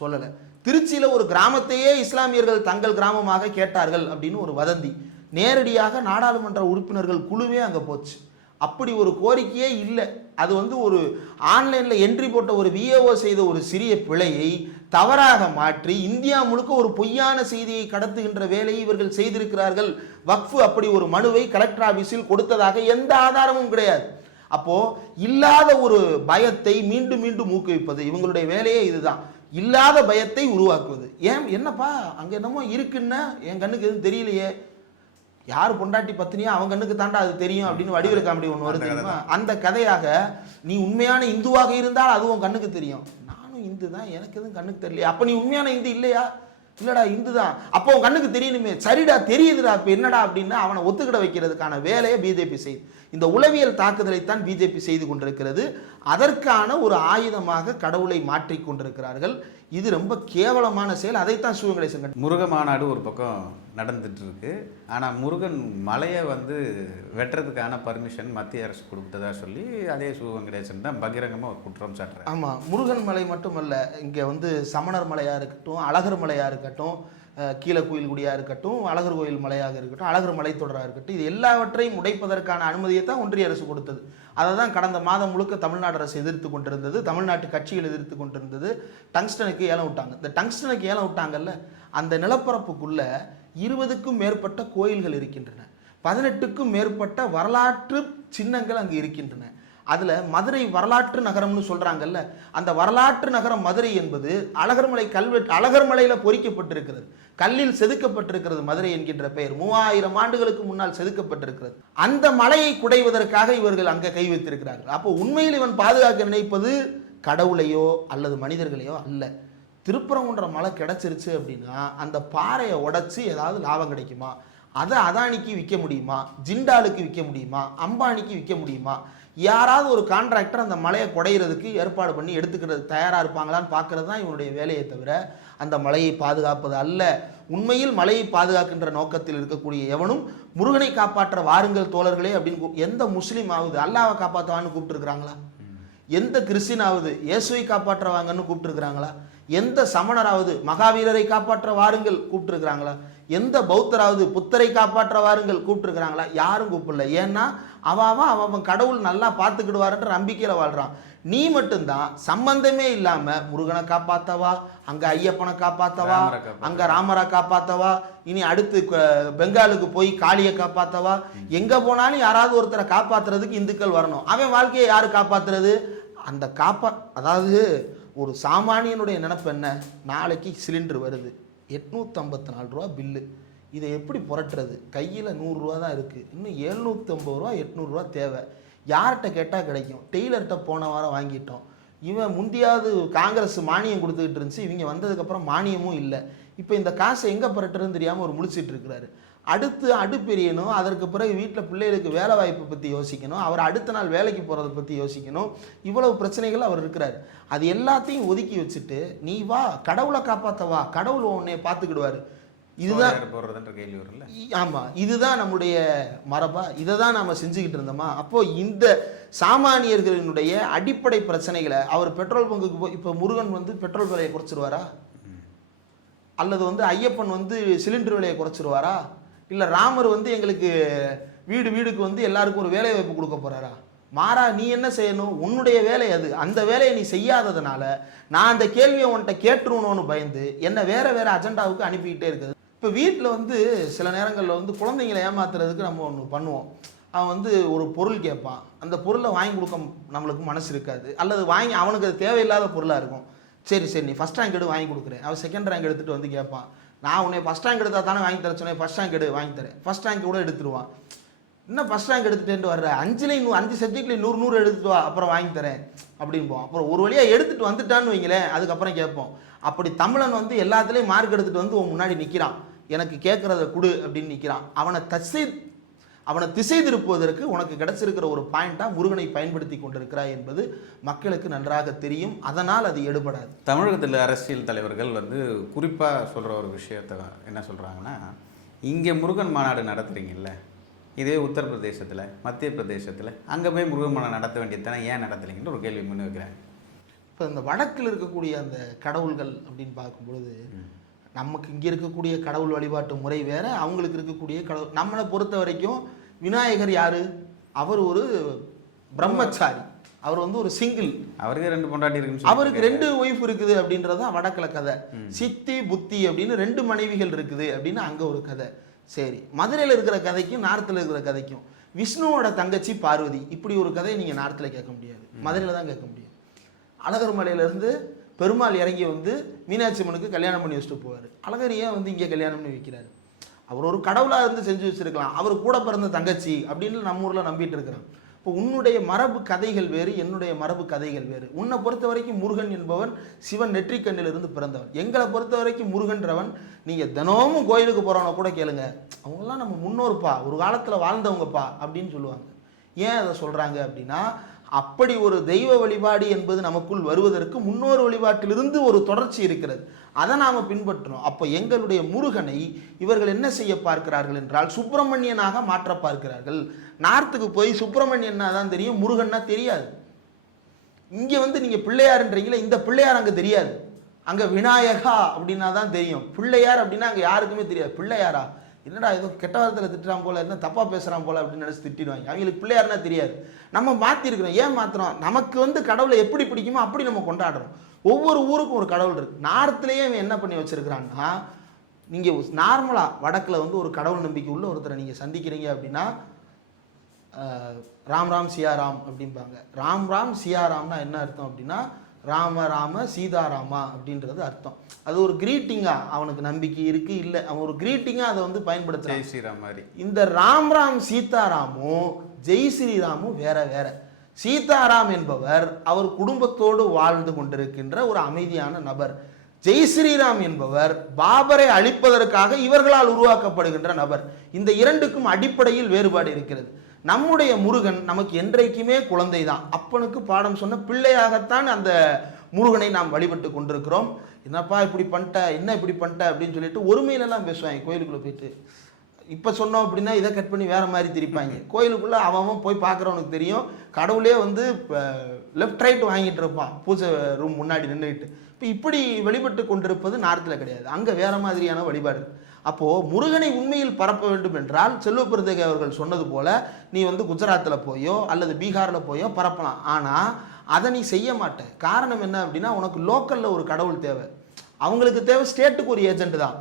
சொல்லலை. திருச்சியில் ஒரு கிராமத்தையே இஸ்லாமியர்கள் தங்கள் கிராமமாக கேட்டார்கள் அப்படின்னு ஒரு வதந்தி. நேரடியாக நாடாளுமன்ற உறுப்பினர்கள் குழுவே அங்கே போச்சு. அப்படி ஒரு கோரிக்கையே இல்லை. அது வந்து ஒரு ஆன்லைனில் என்ட்ரி போட்ட ஒரு விஏஓ செய்த ஒரு சிறிய பிழையை தவறாக மாற்றி இந்தியா முழுக்க ஒரு பொய்யான செய்தியை கடத்துகின்ற வேலையை இவர்கள் செய்திருக்கிறார்கள். வக்ஃபு அப்படி ஒரு மனுவை கலெக்டர் ஆபீஸில் கொடுத்ததாக எந்த ஆதாரமும் கிடையாது. அப்போ இல்லாத ஒரு பயத்தை மீண்டும் மீண்டும் ஊக்குவிப்பது இவங்களுடைய வேலையே இதுதான். இல்லாத பயத்தை உருவாக்குவது. ஏன் என்னப்பா அங்கே என்னமோ இருக்குன்னா என் கண்ணுக்கு எதுவும் தெரியலையே, யார் பொண்டாட்டி பத்தினியா அவங்க கண்ணுக்கு தாண்டா அது தெரியும் அப்படின்னு வடிவேலு காமெடி ஒன்று வருது தெரியுமா? அந்த கதையாக நீ உண்மையான இந்துவாக இருந்தால் அது உன் கண்ணுக்கு தெரியும். நானும் இந்து தான், எனக்கு எதுவும் கண்ணுக்கு தெரியலையா? அப்போ நீ உண்மையான இந்து இல்லையா? இல்லடா இந்து தான். அப்போ உன் கண்ணுக்கு தெரியணுமே. சரிடா தெரியுதுடா, இப்போ என்னடா அப்படின்னா அவனை ஒத்துக்கிட வைக்கிறதுக்கான வேலையை பிஜேபி செய்யுது. இந்த உளவியல் தாக்குதலைத்தான் பிஜேபி செய்து கொண்டிருக்கிறது. அதற்கான ஒரு ஆயுதமாக கடவுளை மாற்றி கொண்டிருக்கிறார்கள். இது ரொம்ப கேவலமான செயல். அதைத்தான் சிவகணேசன் முருக மாநாடு ஒரு பக்கம் நடந்துட்டு இருக்கு. ஆனால் முருகன் மலையை வந்து வெட்டுறதுக்கான பர்மிஷன் மத்திய அரசு கொடுத்ததா சொல்லி அதே சிவகணேசன் தான் பகிரங்கமாக ஒரு குற்றம் சாட்டுறாரு. ஆமாம், முருகன் மலை மட்டுமல்ல, இங்கே வந்து சமணர் மலையாக இருக்கட்டும், அழகர் மலையாக இருக்கட்டும், கீழ கோயில்குடியாக இருக்கட்டும், அழகர் கோயில் மலையாக இருக்கட்டும், அழகர் மலைத்தொடராக இருக்கட்டும், இது எல்லாவற்றையும் உடைப்பதற்கான அனுமதியை தான் ஒன்றிய அரசு கொடுத்தது. அதை தான் கடந்த மாதம் முழுக்க தமிழ்நாடு அரசு எதிர்த்து கொண்டிருந்தது, தமிழ்நாட்டு கட்சிகள் எதிர்த்து கொண்டிருந்தது. டங்ஸ்டனுக்கு ஏலம் விட்டாங்க. இந்த டங்ஸ்டனுக்கு ஏலம் விட்டாங்கல்ல, அந்த நிலப்பரப்புக்குள்ள 20க்கும் மேற்பட்ட கோயில்கள் இருக்கின்றன, 18க்கும் மேற்பட்ட வரலாற்று சின்னங்கள் அங்கு இருக்கின்றன. அதில் மதுரை வரலாற்று நகரம்னு சொல்கிறாங்கல்ல, அந்த வரலாற்று நகரம் மதுரை என்பது அழகர்மலை அழகர்மலையில் பொறிக்கப்பட்டிருக்கிறது, கல்லில் செதுக்கப்பட்டிருக்கிறது. மதுரை என்கின்ற பெயர் 3000 ஆண்டுகளுக்கு முன்னால் செதுக்கப்பட்டிருக்கிறது. அந்த மலையை குடைவதற்காக இவர்கள் அங்கே கை வைத்திருக்கிறார்கள். அப்போ உண்மையில் இவன் பாதுகாக்க நினைப்பது கடவுளையோ அல்லது மனிதர்களையோ அல்ல. திருப்பரங்குன்ற மலை கிடைச்சிருச்சு அப்படின்னா அந்த பாறையை உடைச்சி ஏதாவது லாபம் கிடைக்குமா? அதை அதானிக்கு விற்க முடியுமா? ஜிண்டாலுக்கு விற்க முடியுமா? அம்பானிக்கு விற்க முடியுமா? யாராவது ஒரு கான்ட்ராக்டர் அந்த மலையை குடையிறதுக்கு ஏற்பாடு பண்ணி எடுத்துக்கிறது தயாராக இருப்பாங்களான்னு பார்க்கறது தான் இவனுடைய வேலையை தவிர அந்த மலையை பாதுகாப்பது அல்ல. உண்மையில் மலையை பாதுகாக்கின்ற நோக்கத்தில் இருக்கக்கூடிய எவனும் முருகனை காப்பாற்ற வாருங்கள் தோழர்களே அப்படின்னு எந்த முஸ்லீம் ஆகுது அல்லாவை காப்பாற்றுவான்னு கூப்பிட்டுருக்குறாங்களா? எந்த கிறிஸ்டினாவது இயேசுவை காப்பாற்றுவாங்கன்னு கூப்பிட்டுருக்குறாங்களா? எந்த சமணராவது மகாவீரரை காப்பாற்ற வாருங்கள் கூப்பிட்டுருக்குறாங்களா? எந்த பௌத்தராவது புத்தரை காப்பாற்ற வாருங்கள் கூப்பிட்டுருக்குறாங்களா? யாரும் கூப்பிடல. ஏன்னா அவன் கடவுள் நல்லா பார்த்துக்கிடுவாருன்ற நம்பிக்கையில் வாழ்கிறான். நீ மட்டும்தான் சம்பந்தமே இல்லாமல் முருகனை காப்பாற்றவா, அங்கே ஐயப்பனை காப்பாற்றவா, அங்கே ராமரை காப்பாற்றவா, இனி அடுத்து பெங்காலுக்கு போய் காளியை காப்பாற்றவா, எங்கே போனாலும் யாராவது ஒருத்தரை காப்பாற்றுறதுக்கு இந்துக்கள் வரணும். அவன் வாழ்க்கையை யார் காப்பாற்றுறது? அந்த அதாவது ஒரு சாமானியனுடைய நினைப்பு என்ன? நாளைக்கு சிலிண்டர் வருது, 854 ரூபா பில்லு, இதை எப்படி புரட்டுறது? கையில் 100 ரூபா தான் இருக்குது, இன்னும் 750 ரூபா 800 ரூபா தேவை. யார்கிட்ட கேட்டால் கிடைக்கும்? டெய்லர்கிட்ட போன வாரம் வாங்கிட்டோம். இவன் முந்தியாவது காங்கிரஸ் மானியம் கொடுத்துக்கிட்டு இருந்துச்சு, இவங்க வந்ததுக்கப்புறம் மானியமும் இல்லை. இப்போ இந்த காசை எங்கே புரட்டுறதுன்னு தெரியாமல் ஒரு முழிச்சிட்டு இருக்கிறாரு. அடுத்து அடுப்பெரியணும், அதற்கு பிறகு வீட்டில் பிள்ளைகளுக்கு வேலை வாய்ப்பை பற்றி யோசிக்கணும், அவர் அடுத்த நாள் வேலைக்கு போகிறத பற்றி யோசிக்கணும். இவ்வளவு பிரச்சனைகள் அவர் இருக்கிறார். அது எல்லாத்தையும் ஒதுக்கி வச்சுட்டு நீ வா கடவுளை காப்பாற்ற வா, கடவுள் உன்னை பார்த்துக்கிடுவார். இதுதான் கேள்வி வரல. ஆமாம், இதுதான் நம்முடைய மரபா? இதை தான் நாம் செஞ்சுக்கிட்டு இருந்தோமா? அப்போது இந்த சாமானியர்களினுடைய அடிப்படை பிரச்சனைகளை அவர் பெட்ரோல் பங்குக்கு போய் இப்போ முருகன் வந்து பெட்ரோல் விலையை குறைச்சிருவாரா? அல்லது வந்து ஐயப்பன் வந்து சிலிண்டர் விலையை குறைச்சிருவாரா? இல்லை ராமர் வந்து எங்களுக்கு வீடுக்கு வந்து எல்லாருக்கும் ஒரு வேலை வாய்ப்பு கொடுக்க போகிறாரா? மாறா நீ என்ன செய்யணும்? உன்னுடைய வேலை அது. அந்த வேலையை நீ செய்யாததுனால நான் அந்த கேள்வியை உன்கிட்ட கேட்டுருணும்னு பயந்து என்ன வேற அஜெண்டாவுக்கு அனுப்பிக்கிட்டே இருக்குது. இப்போ வீட்டில் வந்து சில நேரங்களில் வந்து குழந்தைங்களை ஏமாத்துறதுக்கு நம்ம ஒன்று பண்ணுவோம். அவன் வந்து ஒரு பொருள் கேட்பான், அந்த பொருளை வாங்கி கொடுக்க நம்மளுக்கு மனசு இருக்காது, அல்லது வாங்கி அவனுக்கு அது தேவையில்லாத பொருளாக இருக்கும். சரி நீ ஃபஸ்ட் ரேங்க் எடு வாங்கி கொடுக்குறேன். அவன் செகண்ட் ரேங்க் எடுத்துகிட்டு வந்து கேட்பான், நான் உன்னை ஃபஸ்ட் ரேங்க் எடுத்தால் தானே வாங்கி தர சொன்னேன், ஃபஸ்ட் ரேங்க் எடு வாங்கி தரேன். ஃபஸ்ட் ரேங்க் கூட எடுத்துருவான். இன்னும் ஃபஸ்ட் ரேங்க் எடுத்துகிட்டு வர்ற 5 சப்ஜெக்ட்ல 100 எடுத்துட்டு வா, அப்புறம் வாங்கி தரேன் அப்படின்போம். அப்புறம் ஒரு வழியாக எடுத்துகிட்டு வந்துட்டான்னு வைங்களேன், அதுக்கப்புறம் கேட்போம். அப்படி தமிழன் வந்து எல்லாத்துலேயும் மார்க் எடுத்துகிட்டு வந்து உன் முன்னாடி நிற்கிறான், எனக்கு கேட்குறத கொடு அப்படின்னு நிற்கிறான். அவனை திசை திருப்புவதற்கு உனக்கு கிடைச்சிருக்கிற ஒரு பாயிண்டாக முருகனை பயன்படுத்தி கொண்டிருக்கிறாய் என்பது மக்களுக்கு நன்றாக தெரியும். அதனால் அது எடுபடாது. தமிழகத்தில் அரசியல் தலைவர்கள் வந்து குறிப்பாக சொல்கிற ஒரு விஷயத்த என்ன சொல்கிறாங்கன்னா, இங்கே முருகன் மாநாடு நடத்துகிறீங்கல்ல, இதே உத்தரப்பிரதேசத்தில், மத்திய பிரதேசத்தில் அங்கே போய் முருகன் மாநாடு நடத்த வேண்டியது தானே, ஏன் நடத்துறீங்கன்னு ஒரு கேள்வி முன் வைக்கிறாங்க. இப்போ இந்த வடக்கில் இருக்கக்கூடிய அந்த கடவுள்கள் அப்படின்னு பார்க்கும்பொழுது, நமக்கு இங்கே இருக்கக்கூடிய கடவுள் வழிபாட்டு முறை வேறு, அவங்களுக்கு இருக்கக்கூடிய கடவுள். நம்மளை பொறுத்த வரைக்கும் விநாயகர் யார்? அவர் ஒரு பிரம்மச்சாரி, அவர் வந்து ஒரு சிங்கிள், அவருக்கு 2 பொண்டாட்டி இருக்குன்னு, அவருக்கு 2 ஒய்ஃப் இருக்குது அப்படின்றது தான் வடக்கில் கதை. சித்தி புத்தி அப்படின்னு 2 மனைவிகள் இருக்குது அப்படின்னு அங்கே ஒரு கதை. சரி, மதுரையில் இருக்கிற கதைக்கும் நார்த்தில் இருக்கிற கதைக்கும், விஷ்ணுவோட தங்கச்சி பார்வதி, இப்படி ஒரு கதையை நீங்கள் நார்த்தில் கேட்க முடியாது, மதுரையில் தான் கேட்க முடியும். அழகர் மலையிலேருந்து பெருமாள் இறங்கி வந்து மீனாட்சி அம்மனுக்கு கல்யாணம் பண்ணி வச்சுட்டு போவார். அழகர் ஏன் வந்து இங்கே கல்யாணம் பண்ணி வைக்கிறாரு? அவர் ஒரு கடவுளாக இருந்து செஞ்சு வச்சிருக்கலாம், அவர் கூட பிறந்த தங்கச்சி அப்படின்னு நம்ம ஊரில் நம்பிட்டு இருக்கிறான். இப்போ உன்னுடைய மரபு கதைகள் வேறு, என்னுடைய மரபு கதைகள் வேறு. உன்னை பொறுத்த வரைக்கும் முருகன் என்பவன் சிவன் நெற்றிக்கண்ணிலிருந்து பிறந்தவன். எங்களை பொறுத்த வரைக்கும் முருகன்றவன் நீங்கள் தினமும் கோயிலுக்கு போகிறவனை கூட கேளுங்க, அவங்களாம் நம்ம முன்னோர்ப்பா, ஒரு காலத்தில் வாழ்ந்தவங்கப்பா அப்படின்னு சொல்லுவாங்க. ஏன் அதை சொல்கிறாங்க அப்படின்னா, அப்படி ஒரு தெய்வ வழிபாடு என்பது நமக்குள் வருவதற்கு முன்னோர் வழிபாட்டிலிருந்து ஒரு தொடர்ச்சி இருக்கிறது, அதை நாம் பின்பற்றணும். அப்போ எங்களுடைய முருகனை இவர்கள் என்ன செய்ய பார்க்கிறார்கள் என்றால் சுப்பிரமணியனாக மாற்ற பார்க்கிறார்கள். நார்த்துக்கு போய் சுப்பிரமணியன்னா தான் தெரியும், முருகன்னா தெரியாது. இங்கே வந்து நீங்கள் பிள்ளையாருன்றீங்களே, இந்த பிள்ளையார் அங்கே தெரியாது, அங்கே விநாயகா அப்படின்னா தான் தெரியும். பிள்ளையார் அப்படின்னா அங்கே யாருக்குமே தெரியாது. பிள்ளையாரா, என்னடா ஏதோ கெட்ட வாரத்தில் திட்டுறான் போல, என்ன தப்பாக பேசுகிறான் போல அப்படின்னு நினச்சி திட்டிடுவாங்க. அவங்களுக்கு பிள்ளையாருன்னா தெரியாது. நம்ம மாற்றிருக்கிறோம். ஏன் மாற்றுறோம்? நமக்கு வந்து கடவுளை எப்படி பிடிக்குமோ அப்படி நம்ம கொண்டாடுறோம். ஒவ்வொரு ஊருக்கும் ஒரு கடவுள் இருக்குது. நார்த்துலேயே அவன் என்ன பண்ணி வச்சுருக்கிறான்னா, நீங்கள் நார்மலாக வடக்கில் வந்து ஒரு கடவுள் நம்பிக்கை உள்ள ஒருத்தரை நீங்கள் சந்திக்கிறீங்க அப்படின்னா, ராம் ராம் சியாராம் அப்படிம்பாங்க. ராம் ராம் சியாராம்னா என்ன அர்த்தம் அப்படின்னா, ராம ராம சீதாராமா அப்படின்றது அர்த்தம். அது ஒரு கிரீட்டிங்காக அவனுக்கு நம்பிக்கை இருக்குது இல்லை, அவன் ஒரு கிரீட்டிங்காக அதை வந்து பயன்படுத்துகிறான். ஜெய் ஸ்ரீராம் மாதிரி. இந்த ராம் ராம் சீதாராமும் ஜெய் ஸ்ரீராமும் வேற வேற. சீதாராம் என்பவர் அவர் குடும்பத்தோடு வாழ்ந்து கொண்டிருக்கின்ற ஒரு அமைதியான நபர். ஜெய் ஸ்ரீராம் என்பவர் பாபரை அழிப்பதற்காக இவர்களால் உருவாக்கப்படுகின்ற நபர். இந்த இரண்டுக்கும் அடிப்படையில் வேறுபாடு இருக்கிறது. நம்முடைய முருகன் நமக்கு என்றைக்குமே குழந்தை தான். அப்பனுக்கு பாடம் சொன்ன பிள்ளையாகத்தான் அந்த முருகனை நாம் வழிபட்டு கொண்டிருக்கிறோம். என்னப்பா இப்படி பண்ணிட்ட, என்ன இப்படி பண்ணிட்ட அப்படின்னு சொல்லிட்டு ஒருமையிலெல்லாம் பேசுவாங்க கோயிலுக்குள்ளே போயிட்டு. இப்போ சொன்னோம் அப்படின்னா இதை கட் பண்ணி வேறு மாதிரி திரிப்பாங்க. கோயிலுக்குள்ளே அவன் போய் பார்க்குறவனுக்கு தெரியும், கடவுளே வந்து லெஃப்ட் ரைட் வாங்கிட்டு இருப்பான் பூஜை ரூம் முன்னாடி நின்றுக்கிட்டு. இப்போ இப்படி வழிபட்டு கொண்டிருப்பது நார்த்தில் கிடையாது, அங்கே வேறு மாதிரியான வழிபாடு. அப்போது முருகனை உண்மையில் பரப்ப வேண்டும் என்றால் செல்வப்பிரதேக அவர்கள் சொன்னது போல் நீ வந்து குஜராத்தில் போயோ அல்லது பீகாரில் போயோ பரப்பலாம். ஆனால் அதை நீ செய்ய மாட்ட. காரணம் என்ன அப்படின்னா, உனக்கு லோக்கலில் ஒரு கடவுள் தேவை, அவங்களுக்கு தேவை ஸ்டேட்டுக்கு ஒரு ஏஜென்ட் தான்.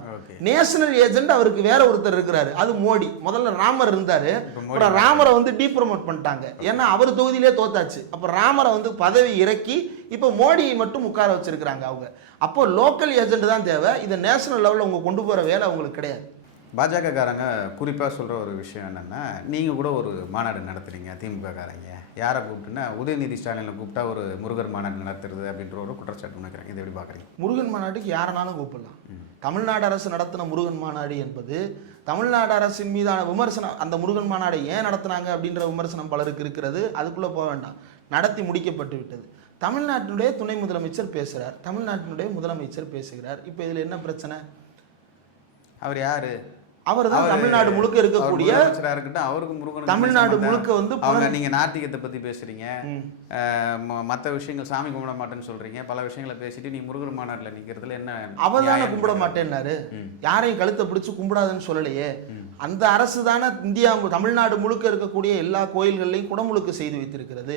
நேஷனல் ஏஜென்ட் அவருக்கு வேற ஒருத்தர் இருக்கிறாரு, அது மோடி. முதல்ல ராமர் இருந்தாரு, அப்புறம் ராமரை வந்து டீப்ரமோட் பண்ணிட்டாங்க, ஏன்னா அவர் தொகுதியிலே தோத்தாச்சு. அப்புறம் ராமரை வந்து பதவி இறக்கி இப்போ மோடியை மட்டும் உட்கார வச்சிருக்கிறாங்க அவங்க. அப்போ லோக்கல் ஏஜென்ட் தான் தேவை, இதை நேஷனல் லெவலில் அவங்க கொண்டு போகிற வேலை அவங்களுக்கு கிடையாது. பாஜகக்காரங்க குறிப்பாக சொல்கிற ஒரு விஷயம் என்னென்னா, நீங்கள் கூட ஒரு மாநாடு நடத்துகிறீங்க திமுககாரங்க, யாரை கூப்பிட்டுன்னா உதயநிதி ஸ்டாலினில் கூப்பிட்டா ஒரு முருகர் மாநாடு நடத்துறது அப்படின்ற ஒரு குற்றச்சாட்டு நினைக்கிறேன். இதை எப்படி பார்க்குறீங்க? முருகன் மாநாட்டுக்கு யாரனாலும் கூப்பிடலாம். தமிழ்நாடு அரசு நடத்தின முருகன் மாநாடு என்பது தமிழ்நாடு அரசின் மீதான விமர்சனம். அந்த முருகன் மாநாடை ஏன் நடத்தினாங்க அப்படின்ற விமர்சனம் பலருக்கு இருக்கிறது, அதுக்குள்ளே போக வேண்டாம், நடத்தி முடிக்கப்பட்டு விட்டது. தமிழ்நாட்டினுடைய துணை முதலமைச்சர் பேசுகிறார், தமிழ்நாட்டினுடைய முதலமைச்சர் பேசுகிறார். இப்போ இதில் என்ன பிரச்சனை? அவர் யாரு? அவர் தான் தமிழ்நாடு முழுக்க இருக்கக்கூடிய இருக்கட்டும், அவருக்கு முருகன் தமிழ்நாடு முழுக்க வந்து அவங்க நீங்க நாத்திகத்தை பத்தி பேசுறீங்க, மற்ற விஷயங்கள் சாமி கும்பிட மாட்டேன்னு சொல்றீங்க, பல விஷயங்களை பேசிட்டு நீ முருகர் மாநாட்டில் நிக்கிறதுல என்ன? அவர் தானே கும்பிட மாட்டேன்னாரு, யாரையும் கழுத்தை பிடிச்சு கும்பிடாதுன்னு சொல்லலையே. அந்த அரசு தானே இந்தியா தமிழ்நாடு முழுக்க இருக்கக்கூடிய எல்லா கோயில்களையும் குடமுழுக்கு செய்து வைத்திருக்கிறது.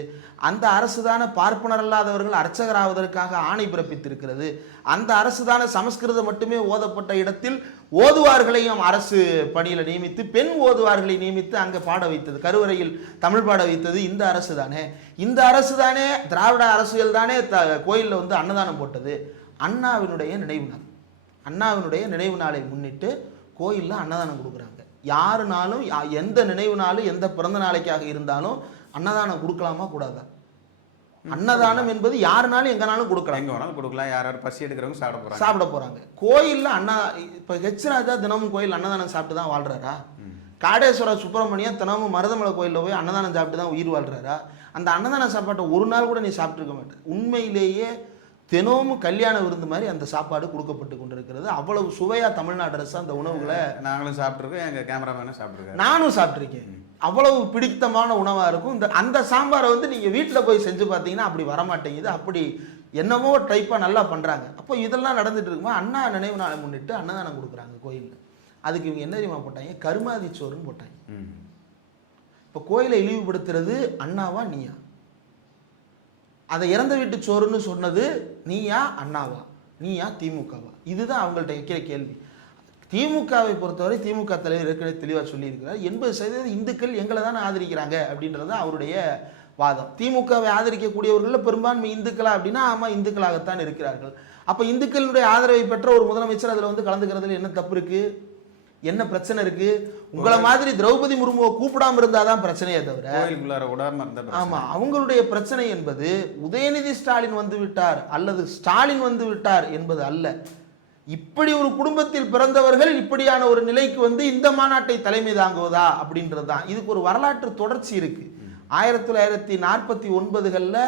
அந்த அரசு தானே பார்ப்பனர் அல்லாதவர்கள் அர்ச்சகராவதற்காக ஆணை பிறப்பித்திருக்கிறது. அந்த அரசு தானே சமஸ்கிருதம் மட்டுமே ஓதப்பட்ட இடத்தில் ஓதுவார்களையும் அரசு பணியில் நியமித்து பெண் ஓதுவார்களை நியமித்து அங்கே பாட வைத்தது, கருவறையில் தமிழ் பாட வைத்தது இந்த அரசு தானே. இந்த அரசு தானே, திராவிட அரசியல் தானே கோயிலில் வந்து அன்னதானம் போட்டது. அண்ணாவினுடைய நினைவு நாள், அண்ணாவினுடைய நினைவு நாளை முன்னிட்டு கோயிலில் அன்னதானம் கொடுக்குறாங்க. யாருனாலும் எந்த நினைவு நாளும் எந்த பிறந்த நாளைக்காக இருந்தாலும் அன்னதானம் கொடுக்கலாமா கூடாதா? அன்னதானம் என்பது யாருனாலும் எங்கனாலும் கொடுக்கலாம், எங்கே வேணாலும் கொடுக்கலாம். யார் யார் பசி எடுக்கிறவங்க சாப்பிட போகிறாங்க. கோயிலில் இப்போ ஹெச் ராஜா தினமும் கோயில் அன்னதானம் சாப்பிட்டு தான் வாழ்கிறாரா? காடேஸ்வரர் சுப்பிரமணியம் தினமும் மருதமலை கோயிலில் போய் அன்னதானம் சாப்பிட்டு தான் உயிர் வாழ்கிறாரா? அந்த அன்னதான சாப்பாட்டை ஒரு நாள் கூட நீ சாப்பிட்ருக்க மாட்டேன். உண்மையிலேயே தினமும் கல்யாண விருந்து மாதிரி அந்த சாப்பாடு கொடுக்கப்பட்டு கொண்டிருக்கிறது. அவ்வளவு சுவையாக தமிழ்நாடு அரசு அந்த உணவுகளை நாங்களும் சாப்பிட்ருக்கோம், எங்கள் கேமராமேனும் சாப்பிட்ருக்கேன், நானும் சாப்பிட்ருக்கேன். அவ்வளவு பிடித்தமான உணவாக இருக்கும். அந்த சாம்பாரை நீங்கள் வீட்டில் போய் செஞ்சு பார்த்தீங்கன்னா அப்படி வரமாட்டேங்குது. அப்படி என்னமோ டைப்பாக நல்லா பண்ணுறாங்க. அப்போ இதெல்லாம் நடந்துட்டு இருக்குமா? அண்ணா நினைவு நாளை முன்னிட்டு அன்னதானம் கொடுக்குறாங்க கோயிலில். அதுக்கு இவங்க என்ன தெரியுமா போட்டாங்க? கருமாதி சோறுன்னு போட்டாங்க. இப்போ கோயிலை இழிவுபடுத்துறது அண்ணாவா நீயா? அதை இறந்த வீட்டு சோறுன்னு சொன்னது நீயா அண்ணாவா? நீயா திமுகவா? இதுதான் அவங்கள்ட்ட வைக்கிற கேள்வி. திமுகவை பொறுத்தவரை திமுக தலைவர் ஏற்கனவே தெளிவாக சொல்லியிருக்கிறார், 80% இந்துக்கள் எங்களை தானே ஆதரிக்கிறாங்க அப்படின்றது அவருடைய வாதம். திமுகவை ஆதரிக்கக்கூடியவர்களில் பெரும்பான்மை இந்துக்களா அப்படின்னா ஆமாம் இந்துக்களாகத்தான் இருக்கிறார்கள். அப்போ இந்துக்களுடைய ஆதரவை பெற்ற ஒரு முதலமைச்சர் அதில் வந்து கலந்துக்கிறதுல என்ன தப்பு இருக்கு? என்ன பிரச்சனை இருக்கு? உங்களை மாதிரி திரௌபதி முர்முவை கூப்பிடாம இருந்தாதான் பிரச்சனையே தவிர ஆமா அவங்களுடைய பிரச்சனை என்பது உதயநிதி ஸ்டாலின் வந்து விட்டார் அல்லது ஸ்டாலின் வந்து விட்டார் என்பது அல்ல. இப்படி ஒரு குடும்பத்தில் பிறந்தவர்கள் இப்படியான ஒரு நிலைக்கு வந்து இந்த மாநாட்டை தலைமை தாங்குவதா அப்படின்றது தான். இதுக்கு ஒரு வரலாற்று தொடர்ச்சி இருக்கு. 1949களில்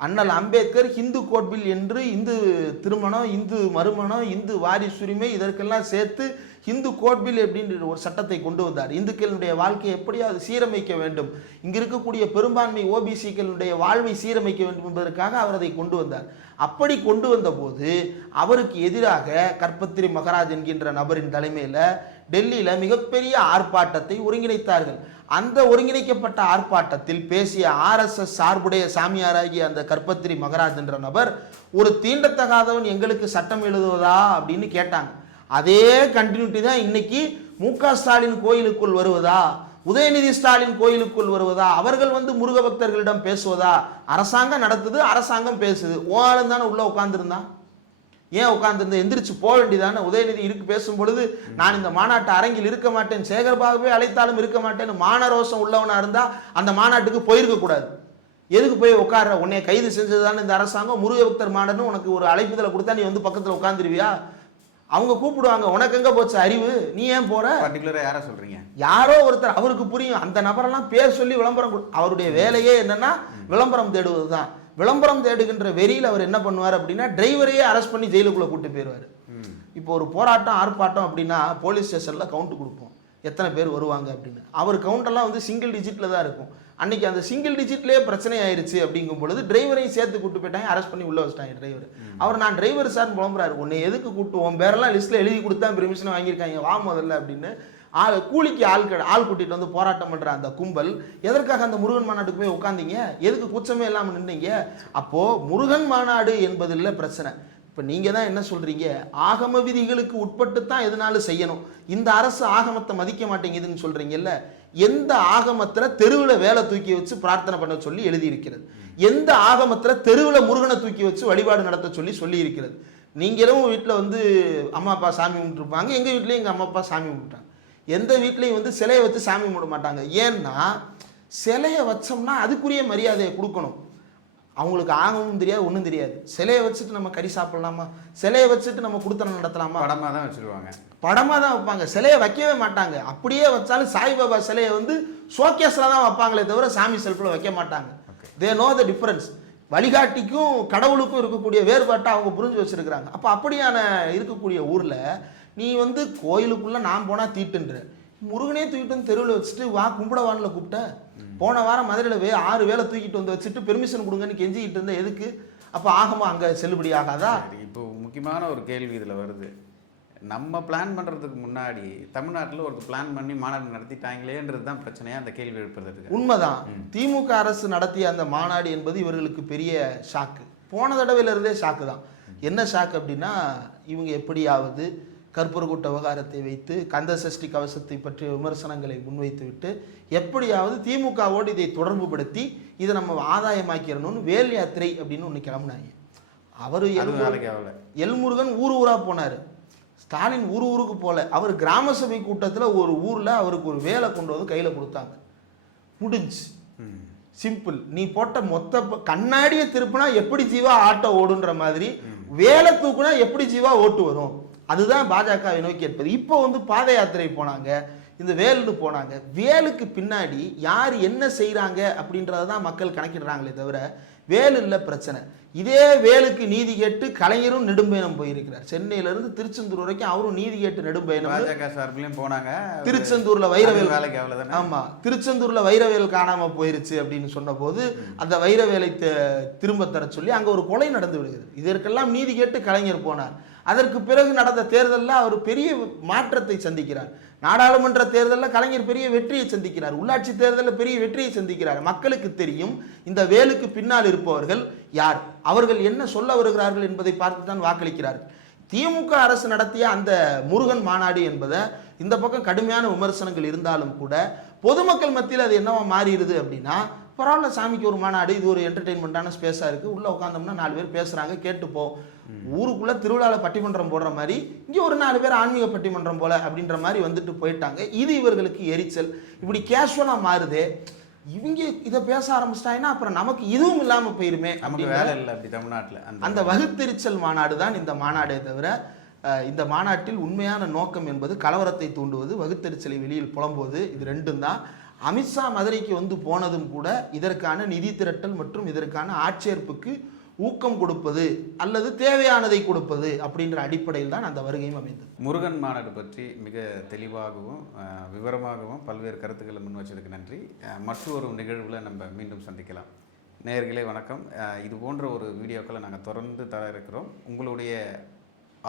அண்ணல் அம்பேத்கர் ஹிந்து கோட் பில் என்று இந்து திருமணம், இந்து மறுமணம், இந்து வாரிசுரிமை இதற்கெல்லாம் சேர்த்து ஹிந்து கோட் பில் அப்படின்ற ஒரு சட்டத்தை கொண்டு வந்தார். இந்துக்களுடைய வாழ்க்கையை எப்படியாவது சீரமைக்க வேண்டும், இங்கு இருக்கக்கூடிய பெரும்பான்மை ஓபிசிக்களுடைய வாழ்வை சீரமைக்க வேண்டும் என்பதற்காக அவர் அதை கொண்டு வந்தார். அப்படி கொண்டு வந்த போது அவருக்கு எதிராக கற்பத்திரி மகராஜ் என்கின்ற நபரின் தலைமையில் டெல்லியில் மிகப்பெரிய ஆர்ப்பாட்டத்தை ஒருங்கிணைத்தார்கள். அந்த ஒருங்கிணைக்கப்பட்ட ஆர்ப்பாட்டத்தில் பேசிய RSS சார்புடைய சாமியாராகிய அந்த கற்பத்திரி மகராஜ் என்ற நபர், ஒரு தீண்டத்தகாதவன் எங்களுக்கு சட்டம் எழுதுவதா அப்படின்னு கேட்டாங்க. அதே கண்டினியூட்டி தான் இன்னைக்கு MK ஸ்டாலின் கோயிலுக்குள் வருவதா, உதயநிதி ஸ்டாலின் கோயிலுக்குள் வருவதா, அவர்கள் வந்து முருக பக்தர்களிடம் பேசுவதா, அரசாங்கம் நடத்துது, அரசாங்கம் பேசுது. ஓஆளும் தானே உள்ள உட்கார்ந்துருந்தான். ஏன் உட்கார்ந்து எந்திரிச்சு போக வேண்டியதானே? உதயநிதி இருக்கு பேசும் பொழுது நான் இந்த மாநாட்டு அரங்கில் இருக்க மாட்டேன், சேகர்பாபுவே அழைத்தாலும் இருக்க மாட்டேன்னு மானரோசம் உள்ளவனா இருந்தா அந்த மாநாட்டுக்கு போயிருக்க கூடாது. எதுக்கு போய் உட்கார்ற? உன்னை கைது செஞ்சதுதானே இந்த அரசாங்கம். முருக பக்தர் மாநாடுன்னு உனக்கு ஒரு அழைப்புதலை கொடுத்தா நீ வந்து பக்கத்தில் உட்காந்துருவியா? அவங்க கூப்பிடுவாங்க, உனக்கு எங்க போச்சு அறிவு, நீ ஏன் போற? பர்டிகுலரா யாரா சொல்றீங்க? யாரோ ஒருத்தர், அவருக்கு புரியும். அந்த நபரெல்லாம் பேர் சொல்லி விளம்பரம், அவருடைய வேலையே என்னன்னா விளம்பரம் தேடுவது தான். விளம்பரம் தேடுகின்ற வெறியில் அவர் என்ன பண்ணுவார் அப்படின்னா டிரைவரையே அரெஸ்ட் பண்ணி ஜெயிலுக்குள்ள கூட்டு போயிடுவார். இப்போ ஒரு போராட்டம் ஆர்ப்பாட்டம் அப்படின்னா போலீஸ் ஸ்டேஷனில் கவுண்ட் கொடுப்போம் எத்தனை பேர் வருவாங்க அப்படின்னு. அவர் கவுண்டெல்லாம் வந்து சிங்கிள் டிஜிட்டில் தான் இருக்கும். அன்னைக்கு அந்த சிங்கிள் டிஜிட்லேயே பிரச்சனை ஆயிடுச்சு அப்படிங்கும் பொழுது டிரைவரையும் சேர்த்து கூட்டு போயிட்டாங்க, அரெஸ்ட் பண்ணி உள்ள வச்சிட்டாங்க டிரைவர். அவர் நான் டிரைவர் சார் புலம்புறாரு, உன்னை எதுக்கு கூட்டு, உன் பேரெல்லாம் லிஸ்ட்டில் எழுதி கொடுத்தா பெர்மிஷன் வாங்கியிருக்காங்க, வா முதல்ல அப்படின்னு. கூலிக்கு ஆள் கூட்டிட்டு வந்து போராட்டம் பண்ற அந்த கும்பல் எதற்காக அந்த முருகன் மாநாட்டுக்கு போய் உட்காந்தீங்க? எதுக்கு கூச்சமே இல்லாம நின்னீங்க? அப்போ முருகன் மாநாடு என்பது இல்லை பிரச்சனை. இப்ப நீங்க தான் என்ன சொல்றீங்க, ஆகம விதிகளுக்கு உட்பட்டு தான் எதுனாலும் செய்யணும், இந்த அரசு ஆகமத்தை மதிக்க மாட்டேங்குதுன்னு சொல்றீங்கல்ல. எந்த ஆகமத்துல தெருவில் வேலை தூக்கி வச்சு பிரார்த்தனை பண்ண சொல்லி எழுதி இருக்கிறது? எந்த ஆகமத்துல தெருவில் முருகனை தூக்கி வச்சு வழிபாடு நடத்த சொல்லி இருக்கிறது? நீங்களும் வீட்டில் வந்து அம்மா அப்பா சாமி கும்பிட்டுருப்பாங்க, எங்க வீட்லயும் எங்க அம்மா அப்பா சாமி கும்பிட்டாங்க. எந்த வீட்லையும் வந்து சிலையை வச்சு சாமி கும்பிட மாட்டாங்க. ஏன்னா சிலையை வச்சோம்னா அதுக்குரிய மரியாதையை கொடுக்கணும். அவங்களுக்கு ஆகமும் தெரியாது, ஒன்றும் தெரியாது. சிலையை வச்சுட்டு நம்ம கறி சாப்பிடலாமா? சிலையை வச்சுட்டு நம்ம கொடுத்தனம் நடத்தலாமா? படமாக தான் வச்சுருவாங்க, படமாக தான் வைப்பாங்க, சிலையை வைக்கவே மாட்டாங்க. அப்படியே வச்சாலும் சாய்பாபா சிலையை வந்து ஷோகேஸில் தான் வைப்பாங்களே தவிர சாமி செல்ஃபில் வைக்க மாட்டாங்க. They know the difference. வழிகாட்டிக்கும் கடவுளுக்கும் இருக்கக்கூடிய வேறுபாட்டை அவங்க புரிஞ்சு வச்சிருக்கிறாங்க. அப்போ அப்படியான இருக்கக்கூடிய ஊரில் நீ வந்து கோயிலுக்குள்ள நான் போனால் தீட்டுன்ற, முருகனே தூக்கிட்டு வந்து தெருவில் வச்சுட்டு வா கும்பிடவானில் கூப்பிட்ட. போன வாரம் மதுரையில் 6 வேலை தூக்கிட்டு வந்து வச்சுட்டு பெர்மிஷன் கொடுங்கன்னு கெஞ்சிக்கிட்டு இருந்த எதுக்கு? அப்போ ஆகமா அங்கே செல்லுபடி ஆகாதா? இப்போ முக்கியமான ஒரு கேள்வி இதில் வருது. நம்ம பிளான் பண்ணுறதுக்கு முன்னாடி தமிழ்நாட்டில் ஒரு பிளான் பண்ணி மாநாடு நடத்திட்டாங்களேன்றது தான் பிரச்சனையாக அந்த கேள்வி எழுப்புறதுக்கு. உண்மைதான். திமுக அரசு நடத்திய அந்த மாநாடு என்பது இவர்களுக்கு பெரிய ஷாக்கு. போன தடவையிலிருந்தே ஷாக்கு தான். என்ன ஷாக்கு அப்படின்னா, இவங்க எப்படியாவது கற்பூரக்கூட்ட விவகாரத்தை வைத்து கந்த சஷ்டி கவசத்தை பற்றிய விமர்சனங்களை முன்வைத்து விட்டு எப்படியாவது திமுகவோடு இதை தொடர்பு படுத்தி இதை நம்ம ஆதாயமாக்கிறணும்னு வேல் யாத்திரை அப்படின்னு ஒன்று கிளம்புனாங்க. அவர் எல்முருகன் ஊரா போனார், ஸ்டாலின் ஊருக்கு போல. அவர் கிராம சபை கூட்டத்தில் ஒரு ஊரில் அவருக்கு ஒரு வேலை கொண்டு வந்து கையில் கொடுத்தாங்க, முடிஞ்சு. சிம்பிள். நீ போட்ட மொத்த கண்ணாடியை திருப்பினா எப்படி ஜீவா ஆட்டோ ஓடுன்ற மாதிரி வேலை தூக்குனா எப்படி ஜீவா ஓட்டு வரும், அதுதான் பாஜகவை நோக்கி இருப்பது. இப்போ வந்து பாத யாத்திரை போனாங்க, இந்த வேலுன்னு போனாங்க. வேலுக்கு பின்னாடி யார் என்ன செய்கிறாங்க அப்படின்றத தான் மக்கள் கணக்கிடுறாங்களே தவிர வேலு இல்லை பிரச்சனை. இதே வேலுக்கு நீதி கேட்டு கலைஞரும் நெடும்பயணம் போயிருக்கிறார். சென்னையிலிருந்து திருச்செந்தூர் வரைக்கும் அவரும் நீதி கேட்டு நெடும்பயணம். பாஜக சார்பிலையும் போனாங்க. திருச்செந்தூர்ல வைரவேல் வேலைக்கு அவ்வளவுதானே. ஆமா, திருச்செந்தூர்ல வைரவேல் காணாம போயிருச்சு அப்படின்னு சொன்ன போது அந்த வைரவேலை திரும்ப தர சொல்லி அங்க ஒரு கொலை நடந்து விடுகிறது. இதற்கெல்லாம் நீதி கேட்டு கலைஞர் போனார். அதற்கு பிறகு நடந்த தேர்தலில் அவர் பெரிய மாற்றத்தை சந்திக்கிறார். நாடாளுமன்ற தேர்தலில் கலைஞர் பெரிய வெற்றியை சந்திக்கிறார். உள்ளாட்சி தேர்தலில் பெரிய வெற்றியை சந்திக்கிறார். மக்களுக்கு தெரியும் இந்த வேலுக்கு பின்னால் இருப்பவர்கள் யார், அவர்கள் என்ன சொல்ல வருகிறார்கள் என்பதை பார்த்து தான் வாக்களிக்கிறார்கள். திமுக அரசு நடத்திய அந்த முருகன் மாநாடு என்பதை இந்த பக்கம் கடுமையான விமர்சனங்கள் இருந்தாலும் கூட பொதுமக்கள் மத்தியில் அது என்னவா மாறிடுது அப்படின்னா, பரவாயில்ல சாமிக்கு ஒரு மாநாடு, இது ஒரு என்டர்டெயின்மெண்ட்டான ஸ்பேஸாக இருக்குது, உள்ளே உட்காந்தோம்னா 4 பேர் பேசுகிறாங்க கேட்டுப்போம். ஊருக்குள்ளே திருவிழாவில் பட்டிமன்றம் போடுற மாதிரி இங்கே ஒரு 4 பேர் ஆன்மீக பட்டிமன்றம் போல அப்படின்ற மாதிரி வந்துட்டு போயிட்டாங்க. இது இவர்களுக்கு எரிச்சல். இப்படி கேஷுவலாக மாறுதே, இவங்க இதை பேச ஆரம்பிச்சிட்டாங்கன்னா அப்புறம் நமக்கு இதுவும் இல்லாமல் போயிருமே நமக்கு வேலை இல்லை. அப்படி தமிழ்நாட்டில் அந்த வகுத்தெரிச்சல் மாநாடு தான் இந்த மாநாடே தவிர இந்த மாநாட்டில் உண்மையான நோக்கம் என்பது கலவரத்தை தூண்டுவது, வகுத்தெரிச்சலை வெளியில் புலம்புவது. இது ரெண்டும் தான். அமித்ஷா மதுரைக்கு வந்து போனதும் கூட இதற்கான நிதி திரட்டல் மற்றும் இதற்கான ஆட்சேர்ப்புக்கு ஊக்கம் கொடுப்பது அல்லது தேவையானதை கொடுப்பது அப்படின்ற அடிப்படையில் தான் அந்த வருகையும் அமைந்தது. முருகன் மாநாடு பற்றி மிக தெளிவாகவும் விவரமாகவும் பல்வேறு கருத்துக்களை முன் வச்சதுக்கு நன்றி. மற்றொரு நிகழ்வில் நம்ம மீண்டும் சந்திக்கலாம். நேயர்களே வணக்கம். இது போன்ற ஒரு வீடியோக்களை நாங்கள் தொடர்ந்து தர இருக்கிறோம். உங்களுடைய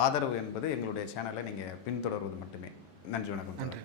ஆதரவு என்பது எங்களுடைய சேனலை நீங்கள் பின்தொடர்வது மட்டுமே. நன்றி, வணக்கம். நன்றி.